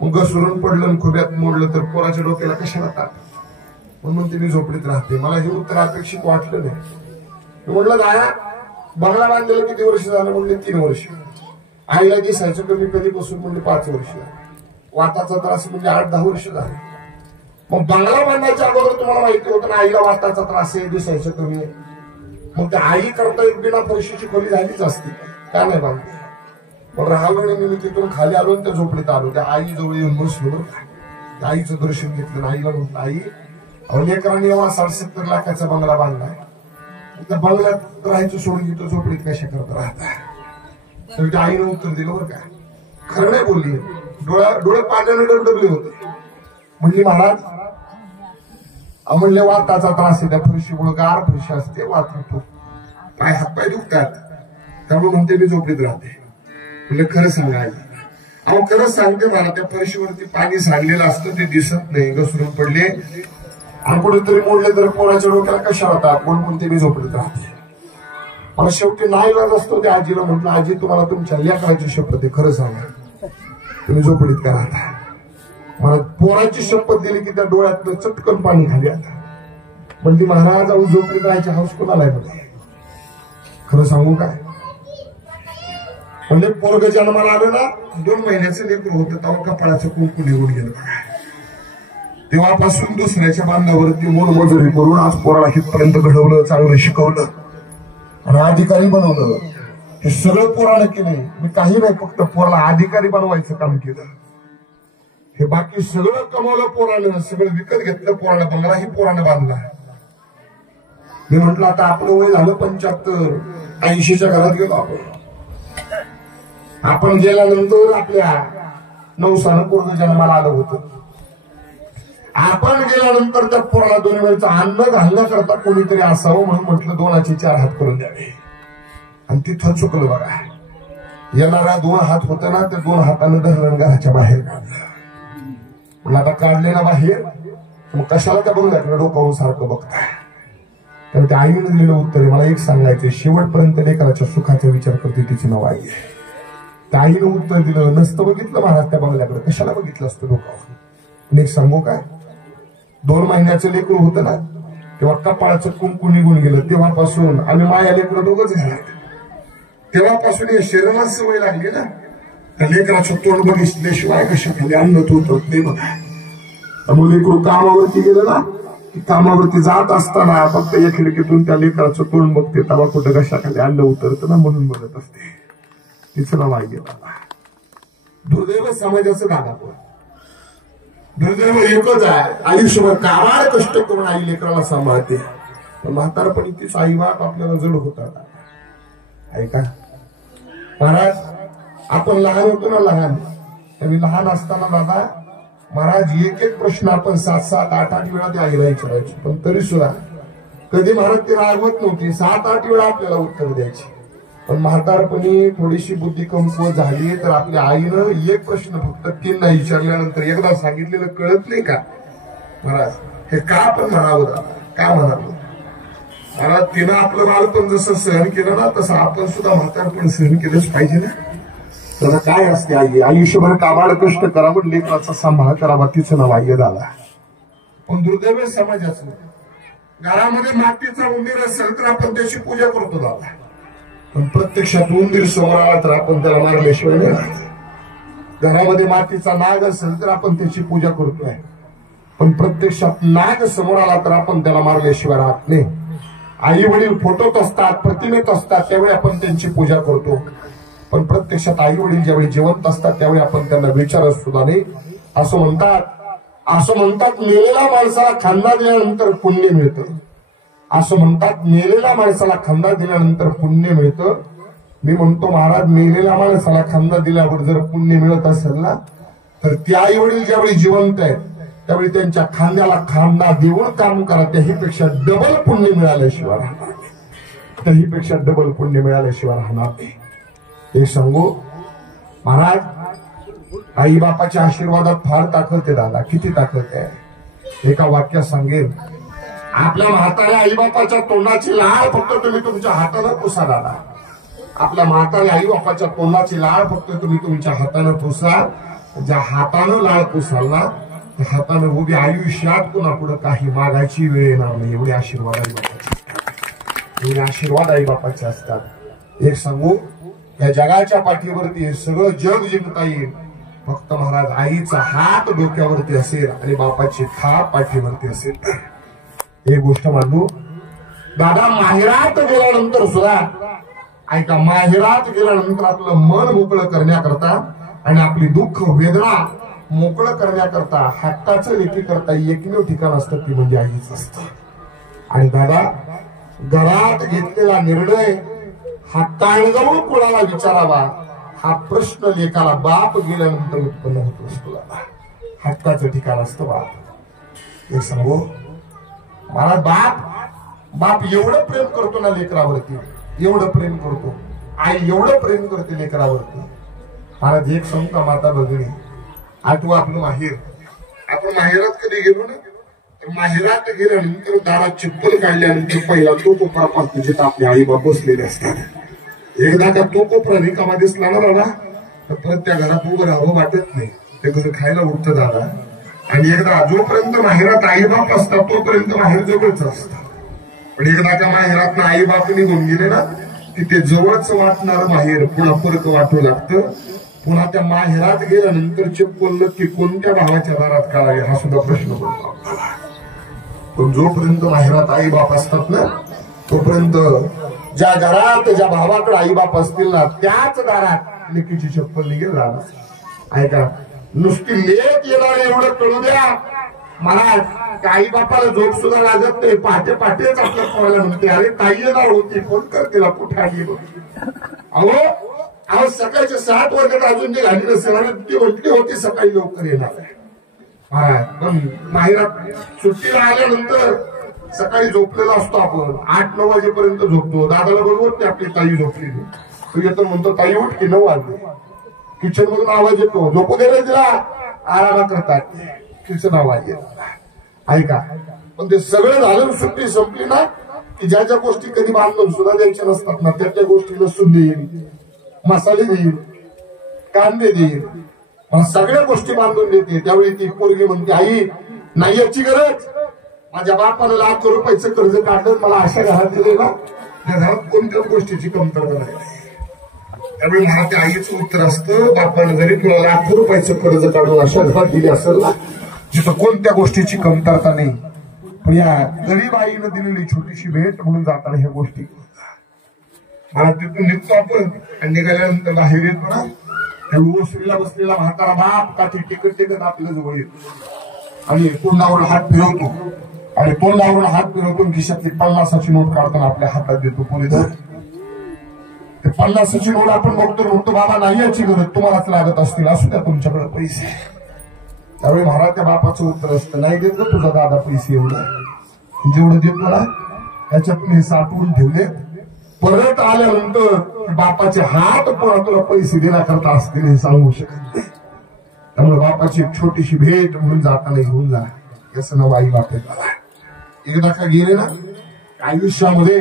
मग घसरून पडलं खुब्यात मोडलं तर पोराच्या डोक्याला कशाला टाक, म्हणून ती मी झोपडीत राहते. मला हे उत्तर अपेक्षित वाटलं नाही. म्हटलं दादा बंगला बांधलेला किती वर्ष झालं? म्हणले 3 वर्ष. आईला दिसायचं कमी कधीपासून? म्हणजे 5 वर्ष. वाताचा त्रास म्हणजे 8-10 वर्ष झाले. मग बंगला बांधायच्या अगोदर तुम्हाला माहिती होतं ना आईला वाताचा त्रास आहे, दिसायचं कमी आहे, मग त्या आई करता एक बिना फरशीची खोली झालीच असती, का नाही बांधली? पण राहिलो नाही. मी तिथून खाली आलो आणि त्या झोपडीत आलो. त्या आई जवळ येऊन बसलो. त्या आईचं दर्शन घेतलं. आईला म्हटलं, आई लेकरांनी एवढा 60-70 लाखाचा बंगला बांधलाय, त्या बंगल्यात राहायचं सोडून तिथं झोपडीत कशा करता राहता? तर त्या आईनं उत्तर दिलं बरं का, खरं नाही बोलली. डोळे पाण्याने डबडबले होते. म्हणजे महाराज म्हणले वाताचा त्रास आहे, त्या फरशीमुळे गार फरशी असते, वात होतो, पाय हातपाय दुखतात, त्यामुळे म्हणते मी झोपडीत राहते. म्हणजे खरं सांगा आई? अहो खरं सांगते मला, त्या फरशीवरती पाणी सांडलेलं असतं ते दिसत नाही, घसरून पडले आणि कुठेतरी मोडले तर पोराच्या डोक्याला कशा होतात, म्हणून ते मी झोपडीत राहते. मला शेवटी नाही लागत असतो. त्या आजीला म्हटलं, आजी तुम्हाला तुमच्या लेकराची शपथ आहे, खरं सांगा तुम्ही झोपडीत का राहता? मला पोराची शपथ दिली की त्या डोळ्यातलं चटकन पाणी खाली आलं. म्हणजे महाराज अहो झोपडीत राहायची हाऊस कोणाला आहे? म्हणजे खरं सांगू काय, म्हणजे पोरग जन्माला आलं ना, 2 महिन्याचं लेकरं होतं, तेव्हा कपाळाचं कुंकू निघून गेलं. तेव्हापासून दुसऱ्याच्या बांधावरती मोलमजुरी करून आज पोराला हितपर्यंत घडवलं, चांगलं शिकवलं आणि अधिकारी बनवलं. हे सगळं पोरानं केलं. मी काही नाही, फक्त पोराला अधिकारी बनवायचं काम केलं. हे बाकी सगळं कमवलं पोरानं, सगळं विकत घेतलं पोरानं, बंगलाही पोरानं बांधला. मी म्हटलं आता आपलं वय झालं 75-80च्या घरात गेलो आपण गेल्यानंतर आपल्या नवसानं पोरग जन्माला आलं होतं. आपण गेल्यानंतर त्या पोराला 2 वेळचं अन्न घालण्याकरता कोणीतरी असावं म्हणून म्हटलं 2चे 4 हात करून द्यावे. आणि तिथं चुकलं बघा. येणारा 2 हात होता ना, त्या 2 हातानं धरण घराच्या बाहेर काढलं. पण आता काढले ना बाहेर, मग कशाला त्या बंगल्याकडे डोकावून सारखं बघताय? तर त्या आईनं दिलेलं उत्तर मला एक सांगायचं, शेवटपर्यंत लेकराच्या सुखाचा विचार करते, तिचे नाव आई आहे. त्या आईनं उत्तर दिलं, नसतं बघितलं महाराज त्या बंगल्याकडे, कशाला बघितलं असतं डोकावून? एक सांगू काय, 2 महिन्याचं लेकरू होतं ना, तेव्हा कपाळाचं कुंकू निघून गेलं. तेव्हापासून आम्ही माया लेकरं दोघंच घालत. तेव्हापासून या शरीराला सवय लागली ना, त्या लेकराचं तोंड बघितल्याशिवाय कशा खाली अन्न होत नाही बघा. त्यामुळे लेकरू कामावरती गेलं ना, कामावरती जात असताना फक्त या खिडकीतून त्या लेकराचं तोंड बघते, तेव्हा कुठं कशा खाली अन्न उतरतं ना, म्हणून बघत असते. तिचं नाव आई आहे. दुर्दैव समाजाचं दादा, दुर्दैव एकच आहे, आयुष्यभर कामार कष्ट करून आई लेकराला सांभाळते. म्हातारपणी तीच आई बाप आपल्याला जड होतात. ऐका महाराज, आपण लहान होतो ना, लहान असताना दादा महाराज एक प्रश्न आपण 7-7, 8-8 वेळा त्या आईला विचारायची, पण तरी सुद्धा कधी महाराज ती रागवत नव्हती. 7-8 वेळा आपल्याला उत्तर द्यायची. पण म्हातारपणी थोडीशी बुद्धी कमकुवत झाली तर आपल्या आईनं एक प्रश्न फक्त 3 विचारल्यानंतर एकदा सांगितलेलं कळत नाही का महाराज? हे का आपण म्हणावं, का म्हणावं महाराज? तिनं आपलं बालपण जसं सहन केलं ना, तसं आपण सुद्धा म्हातारपण सहन केलंच पाहिजे ना. त्याला काय असते, आई आयुष्यभर काबाड कष्ट करावं, लेकराचा सांभाळ करावा, तिचं नाव आई झाला. पण दुर्दैव समाजाचं, घरामध्ये मातीचा उंदीर असेल तर आपण त्याची पूजा करतो दादा, पण प्रत्यक्षात उंदीर समोर आला तर आपण त्याला मारल्याशिवाय नाही राहत. घरामध्ये मातीचा नाग असेल तर आपण त्याची पूजा करतोय, पण प्रत्यक्षात नाग समोर आला तर आपण त्याला मारल्याशिवाय राहत नाही. आई वडील फोटोत असतात, प्रतिमेत असतात, त्यावेळी आपण त्यांची पूजा करतो, पण प्रत्यक्षात आई वडील ज्यावेळी जिवंत असतात त्यावेळी आपण त्यांना विचारत सुद्धा नाही. असं म्हणतात मेलेल्या माणसाला खांदा दिल्यानंतर पुण्य मिळतं. असं म्हणतात मेलेल्या माणसाला खांदा दिल्यानंतर पुण्य मिळतं, मी म्हणतो महाराज मेलेल्या माणसाला खांदा दिल्यावर जर पुण्य मिळत असेल ना, तर ते आई वडील ज्यावेळी जिवंत आहेत त्यावेळी त्यांच्या खांद्याला खांदा देऊन काम करा, त्याहीपेक्षा डबल पुण्य मिळाल्याशिवाय राहणार नाही. त्याहीपेक्षा डबल पुण्य मिळाल्याशिवाय राहणार नाही. हे सांगू महाराज, आई बापाच्या आशीर्वादात फार ताकद आहे दादा. किती ताकद आहे एका वाक्यात सांगेल. आपल्या म्हाताऱ्या आई बापाच्या तोंडाची लाळ फक्त तुम्ही तुमच्या हातानं पुसा दादा. आपल्या म्हाताऱ्या आई बापाच्या तोंडाची लाळ फक्त तुम्ही तुमच्या हातानं पुसा. ज्या हातानं लाळ पुसाल ना, त्या हातानं उभी आयुष्यात पुन्हा पुढे काही मागायची वेळ येणार नाही. एवढे आशीर्वाद आई बापाचे असतात. एवढे आशीर्वाद आई बापाचे असतात. एक सांगू, या जगाच्या पाठीवरती हे सगळं जग जिंकता येईल फक्त महाराज आईचा हात डोक्यावरती असेल आणि बापाची थाप पाठीवरती असेल. एक गोष्ट मांडू दादा, माहेरात गेल्यानंतर सुद्धा ऐका, माहेरात गेल्यानंतर आपलं मन मोकळं करण्याकरता आणि आपली दुःख वेदना मोकळं करण्याकरता हक्काचं लेखी करता एकमेव ठिकाण असतं ती म्हणजे आईच असतं. आणि दादा, घरात घेतलेला निर्णय हक्काने जाऊन कोणाला विचारावा हा प्रश्न लेकाला बाप गेल्यानंतर उत्पन्न होत असतो. हक्काचं ठिकाण असतं बाप. एक सांगू मला, बाप एवढं प्रेम करतो ना लेकरावरती, एवढं प्रेम करतो. आई एवढं प्रेम करते लेकरावरती. महाराज एक सांगू का माता भगिनी, आठवं आपलं माहेर. आपण माहेरात कधी गेलो ना, तर माहेरात गेल्यानंतर दारात चप्पल काढल्यानंतर पहिला तो कोपरा पाहतो जिथं आपले आई बाप बसलेले असतात. एकदा का तो कोपरा रिकामा दिसला ना दादा, तर परत त्या घरात उभं राहावं वाटत नाही. ते कसं खायला उठतं दादा. आणि एकदा जोपर्यंत माहेरात आई बाप असतात तोपर्यंत माहेर जवळच असतात. पण एकदा का माहेरात ना आई बाप निघून गेले ना, की ते जवळच वाटणार माहेर पुन्हा परत वाटू लागतं. पुन्हा त्या माहेरात गेल्यानंतर चप्पल नक्की कोणत्या भावाच्या दारात काढावी हा सुद्धा प्रश्न पडतो. पण जोपर्यंत माहेरात आई बाप असतात ना, तोपर्यंत ज्या घरात ज्या भावाकडे आई बाप असतील ना, त्याच दारात लेकीची चप्पल निघेल राहणार. ऐका, नुसती लेक येणार एवढं कळू द्या महाराज, आई बापाला झोप सुद्धा लागत नाही. पहाटे पहाटेच आपल्या पोराला म्हणते, अरे ताई येणार होती, फोन कर तिला कुठे आली. अहो सकाळच्या 7 वाजता अजून जे घाली नसेल आणि ती म्हटली होती सकाळी लवकर येणार आहे. पण माहेरात सुट्टीला आल्यानंतर सकाळी झोपलेला असतो आपण, 8-9 वाजेपर्यंत झोपतो. दादाला बरोबर ते आपली ताई झोपलेली, तो येतो म्हणतो ताई उठ की 9 वाजले. किचन मधून आवाज येतो, झोपू दे रे तिला, आराम करतात. किचन आवाज येतो. ऐका, पण ते सगळं झालं, सुट्टी संपली ना, की ज्या ज्या गोष्टी कधी बांधून सुद्धा द्यायच्या नसतात ना, त्या गोष्टी लसूण देईल, मसाले देईल, कांदे देईल, सगळ्या गोष्टी बांधून देते. त्यावेळी ती पोरगी म्हणते, आई नाही याची गरज, माझ्या बापाला ₹1,00,000 कर्ज काढलं, मला अशा घरात दिले ना, त्या घरात कोणत्याच गोष्टीची कमतरता नाही. त्यावेळी मला त्या आईचं उत्तर असतं, बापानं जरी तुला ₹1,00,000 कर्ज काढून अशा घरात दिली असेल ना, जिथं कोणत्या गोष्टीची कमतरता नाही. पण या गरीब आईनं दिलेली छोटीशी भेट म्हणून जाताना ह्या गोष्टी मला तिथून निघतो आपण. आणि निघाल्यानंतर बाहेर येतो ना, त्या ओसरीला बसलेला म्हातारा बाप काठी टेकत आपल्या जवळ येतो आणि तोंडावर हात फिरवतो. आणि तोंडावरून हात फिरवतो, खिशातली 50ची नोट काढताना आपल्या हातात देतो. पुढे ते 50ची नोट आपण बघतो, म्हणतो बाबा नाही याची गरज, तुम्हालाच लागत असतील, असू द्या तुमच्याकडे पैसे. त्यावेळी महाराज त्या बापाचं उत्तर असतं, नाही देत तुझा दादा पैसे एवढं, जेवढं देतो ना त्याच्यात मी साठवून ठेवले, परत आल्यानंतर बापाचे हात पुन्हा तुला पैसे देण्याकरता असतील हे सांगू शकत नाही. त्यामुळे बापाची एक छोटीशी भेट म्हणून जाताना घेऊन जा, याचं नाव आई बाप आहे. एकदा का गेले ना आयुष्यामध्ये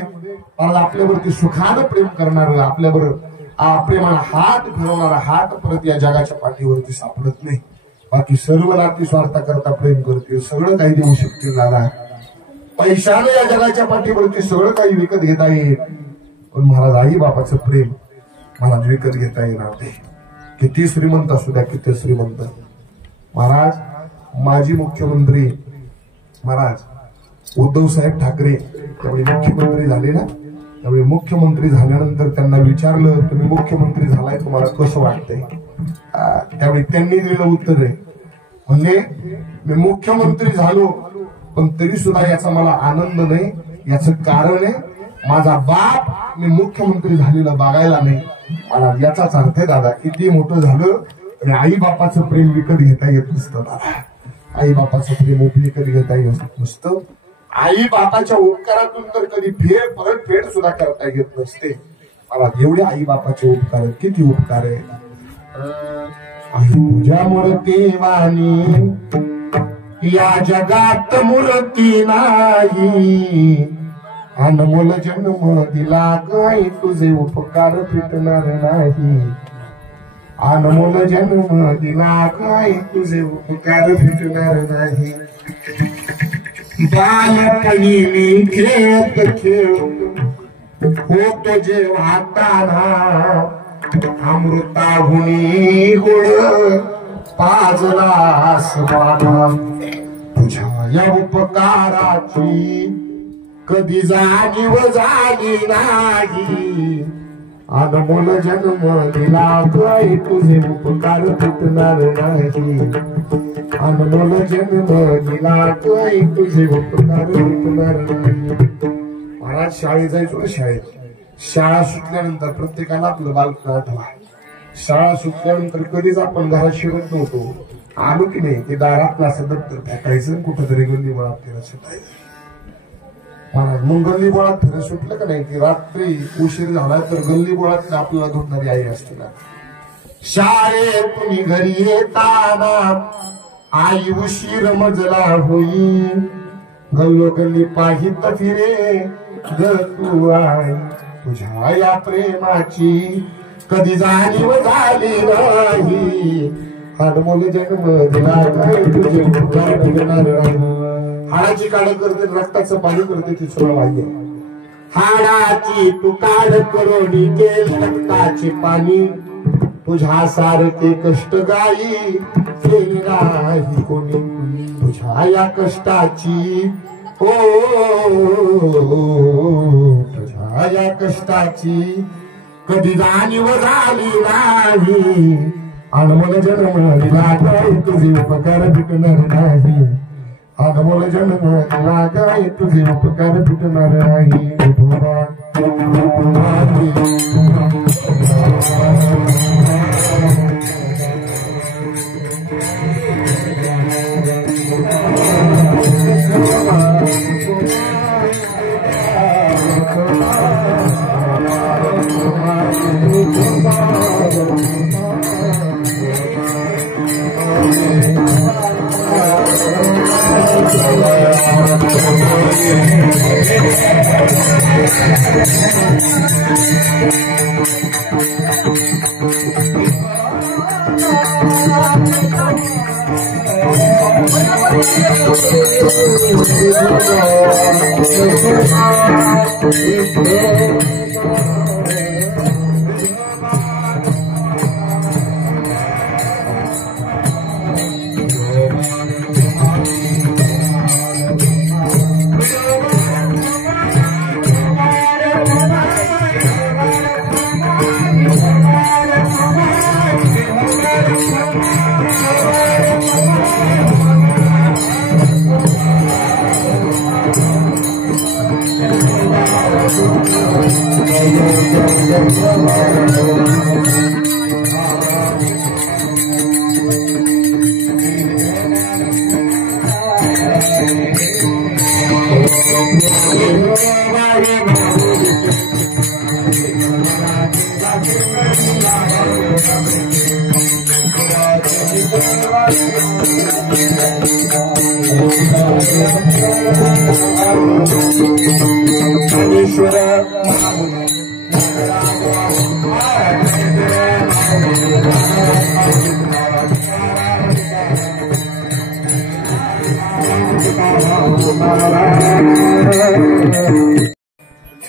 आपल्यावरती सुखानं प्रेम करणार, आपल्याबरोबर प्रेमाला हात फिरवणारा हात परत या जगाच्या पाठीवरती सापडत नाही. बाकी सर्व नाती स्वार्था करता प्रेम करतील, सगळं काही देऊ शकतील दादा. पैशाने या जगाच्या पाठीवरती सगळं काही विकत घेता येईल, पण महाराज आई बापाचं प्रेम महाराज विकत घेता येणार नाही. किती श्रीमंत असू द्या, किती श्रीमंत. महाराज माजी मुख्यमंत्री महाराज उद्धव साहेब ठाकरे त्यावेळी मुख्यमंत्री झाले ना, त्यावेळी मुख्यमंत्री झाल्यानंतर त्यांना विचारलं, तुम्ही मुख्यमंत्री झालाय तुम्हाला कसं वाटतंय. त्यावेळी त्यांनी दिलेलं उत्तर आहे, म्हणजे मी मुख्यमंत्री झालो पण तरी सुद्धा याचा मला आनंद नाही. याचं कारण आहे माझा बाप मी मुख्यमंत्री झालेलं बघायला नाही. मला याचाच अर्थ आहे दादा, किती मोठं झालं आणि आई बापाचं प्रेम विकत घेता येत नसतं दादा. आई बापाचं प्रेम विकत घेता येत नसतं. आई बापाच्या उपकारातून तर कधी परतफेड सुद्धा करता येत नसते. मला एवढे आई बापाचे उपकार, किती उपकार आहे. आई तुझ्या मूर्ती वाणी या जगात मूर्ती नाही. अनमोल जन्म दिला काय तुझे उपकार फिटणार नाही. अनमोल जन्म दिला काय तुझे उपकार फिटणार नाही. बालपणी मी खेळत होतो जेव्हा ताना. अमृताहुनी गुळ पाजलास बाणा. तुझ्या या उपकाराची कधी जाणीव झाली नाही. अनमोल जन्म दिला काय तुझे उपकार फिटणार नाही. अनमोल जन्म दिला काय तुझे उपकार फिटणार नाही. महाराज शाळेत जायचो ना, शाळा सुटल्यानंतर प्रत्येकाला आपलं बालपण आठवा. शाळा सुटल्यानंतर कधीच आपण घरात शिरत नव्हतो. आलो की नाही ते दारात असं दप्तर फेकायचं, कुठंतरी गल्ली बोळात फिरत सुटायचं. महाराज मग गल्ली बोळात फिरत सुटलं का नाही की रात्री उशीर झाला तर गल्ली बोळात आपल्याला धुतणारी आई असते ना. शाळेतून घरी येताना आई उशीर मजला होई. गल्लोगल्ली पाहित फिरे ग तू आई. तुझ्या या प्रेमाची कधी जाणीव झाली नाही. अनमोल जन्म दिला काय तुझे उपकार फिटणार नाही. हाडाची काढ करते, रक्ताचं पाणी करते, ती सुद्धा वाहिये. हाडाची तू काढ करोडी केल रक्ताचे पाणी. तुझ्या सारखे कष्ट गाई केली नाही कोणी. तुझ्या या कष्टाची तुझ्या या कष्टाची कधी जाणीव झाली नाही. अनमोल जन्म दिला काय तुझे उपकार फिटणार नाही. अनमोल जन्म दिला काय तुझे उपकार फिटणार नाही.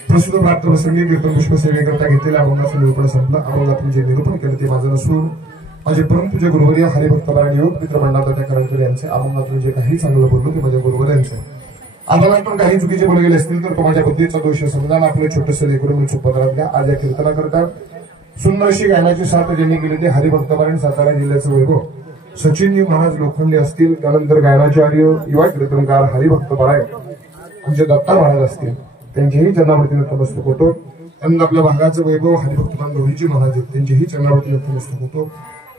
प्रस्तुत प्राप्तप्रसंगी कीर्तन पुष्प सेवेकरता घेतलेल्या अभंगाचं निरूपण संपलं. अभंगातून जे निरूपण केलं ते माझं नसून माझे परमपूज्य गुरुवर्य हरिभक्तपरायण योग मित्र मंडळाच्या करंजकर यांचे. अभंगातून जे काही चांगलं बोललो ते माझ्या गुरुवर यांचं. अभंगातून काही चुकीचे बोलले गेले असतील तर तो माझ्या बुद्धीचा दोष समजा. आपलं छोटंसं लेकरून मी चुपदरात घ्या. आज या कीर्तना करता सुंदर अशी गायनाची साथ ज्यांनी केली ते हरिभक्तपरायण सातारा जिल्ह्याचं वैभव सचिनजी महाराज लोखंडे असतील. त्यानंतर गायनाचार्य युवा कीर्तनकार हरिभक्तपरायण आमचे दत्ता महाराज असतील. त्यांच्याही चरणावरती नतमस्तक होतो. त्यानंतर आपल्या भागाचं वैभव हरिभक्त बांधवजी महाराज त्यांच्याही चरणावरती नतमस्तक होतो.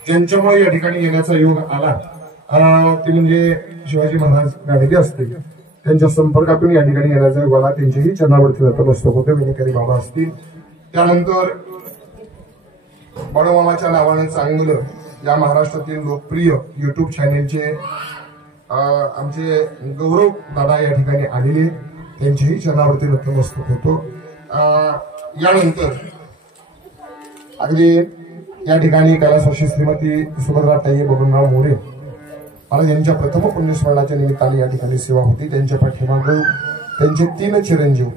ज्यांच्यामुळे या ठिकाणी येण्याचा योग आला ते म्हणजे शिवाजी महाराज गाडगे असतील, त्यांच्या संपर्कातून या ठिकाणी येण्याचा योग आला, त्यांच्याही चरणावरती नतमस्तक होते. विनेकरी बाबा असतील. त्यानंतर बडोमामाच्या नावाने चांगलं या महाराष्ट्रातील लोकप्रिय युट्यूब चॅनेलचे आमचे गौरव दादा या ठिकाणी आलेले, त्यांच्याही चरणावरती नतमस्तक होतो. यानंतर अगदी या ठिकाणी कैलासवासी श्रीमती सुभद्राताई बबनराव मोरे महाराज यांच्या प्रथम पुण्यस्मरणाच्या निमित्ताने या ठिकाणी सेवा होती. त्यांच्या पाठीमागे त्यांचे 3 चिरंजीव,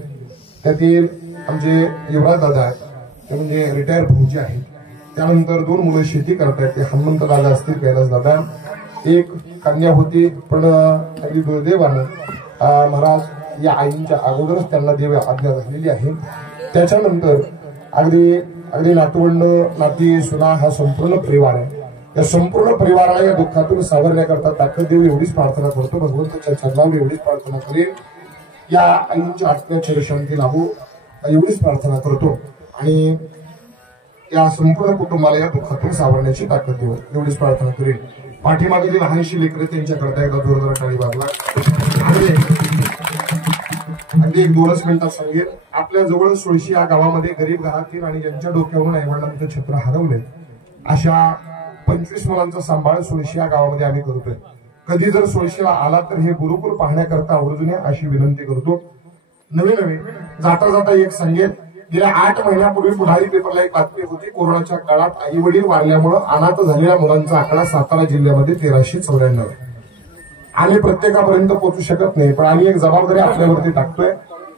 त्यातील आमचे युवराज दादा आहेत, ते म्हणजे रिटायर फौजी आहेत. त्यानंतर 2 मुलं शेती करतायत, ते हनुमंत दादा असतील, कैलास दादा. एक कन्या होती, पण अगदी दुर्दैवानं महाराज या आईंच्या अगोदरच त्यांना देव आज्ञा झालेली आहे. त्याच्यानंतर अगदी नातवंड नाती सुना हा संपूर्ण परिवार आहे. या संपूर्ण परिवाराला या दुःखातून सावरण्याकरता ताकद देव एवढीच प्रार्थना करतो, भगवंताच्या चरणावर एवढीच प्रार्थना करेल, या आईंच्या आत्म्याची शांती लाभो एवढीच प्रार्थना करतो आणि या संपूर्ण कुटुंबाला या दुःखातून सावरण्याची ताकद देऊ एवढीच प्रार्थना करेल. पाठीमागे जी लहानशी लेकरं त्यांच्याकरता एकदा जोरदार टाळी वाजला. अगदी 1-2 मिनिटात सांगेल. आपल्या जवळ सुळशी या गावामध्ये गरीब घरातील आणि ज्यांच्या डोक्यावरून आईवडिलांचं छत्र हरवले अशा 25 मुलांचा सांभाळ सुळशी या गावामध्ये आम्ही करतोय. कधी जर सुळशीला आला तर हे गुरुकुल पाहण्याकरता आवर्जून या अशी विनंती करतो. नवे जाता जाता एक सांगेल. गेल्या 8 महिन्यापूर्वी पुढारी पेपरला एक बातमी होती. कोरोनाच्या काळात आई वडील वारल्यामुळे अनाथ झालेल्या मुलांचा आकडा सातारा जिल्ह्यामध्ये 1394. आम्ही प्रत्येकापर्यंत पोहोचू शकत नाही, पण आम्ही एक जबाबदारी आपल्यावरती टाकतोय.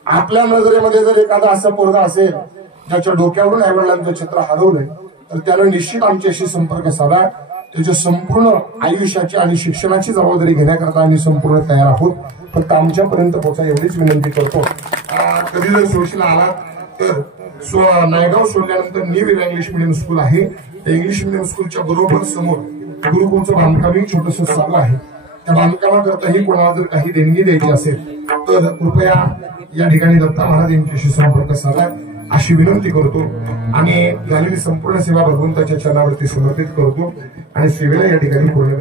आपल्या नजरेमध्ये जर एखादा असा पोरगा असेल ज्याच्या डोक्यावरून आईवडिलांचं छत्र हरवलंय, तर त्यानं निश्चित आमच्याशी संपर्क साधा. त्याच्या संपूर्ण आयुष्याची आणि शिक्षणाची जबाबदारी घेण्याकरता आम्ही संपूर्ण तयार आहोत. फक्त आमच्यापर्यंत पोहोचा एवढीच विनंती करतो. कधी जर सुळशीला आला तर नायगाव सोडल्यानंतर न्यू इरा इंग्लिश मिडियम स्कूल आहे. त्या इंग्लिश मिडियम स्कूलच्या बरोबर समोर गुरुकुलचं बांधकामही छोटंसं चालू आहे. त्या बांधकामाकरताही कोणाला जर काही देणगी द्यायची असेल तर कृपया या ठिकाणी दत्ता महाराज यांच्याशी संपर्क साधा अशी विनंती करतो. आणि झालेली संपूर्ण सेवा भगवंताच्या चरणावरती समर्पित करतो आणि सेवेला या ठिकाणी पूर्ण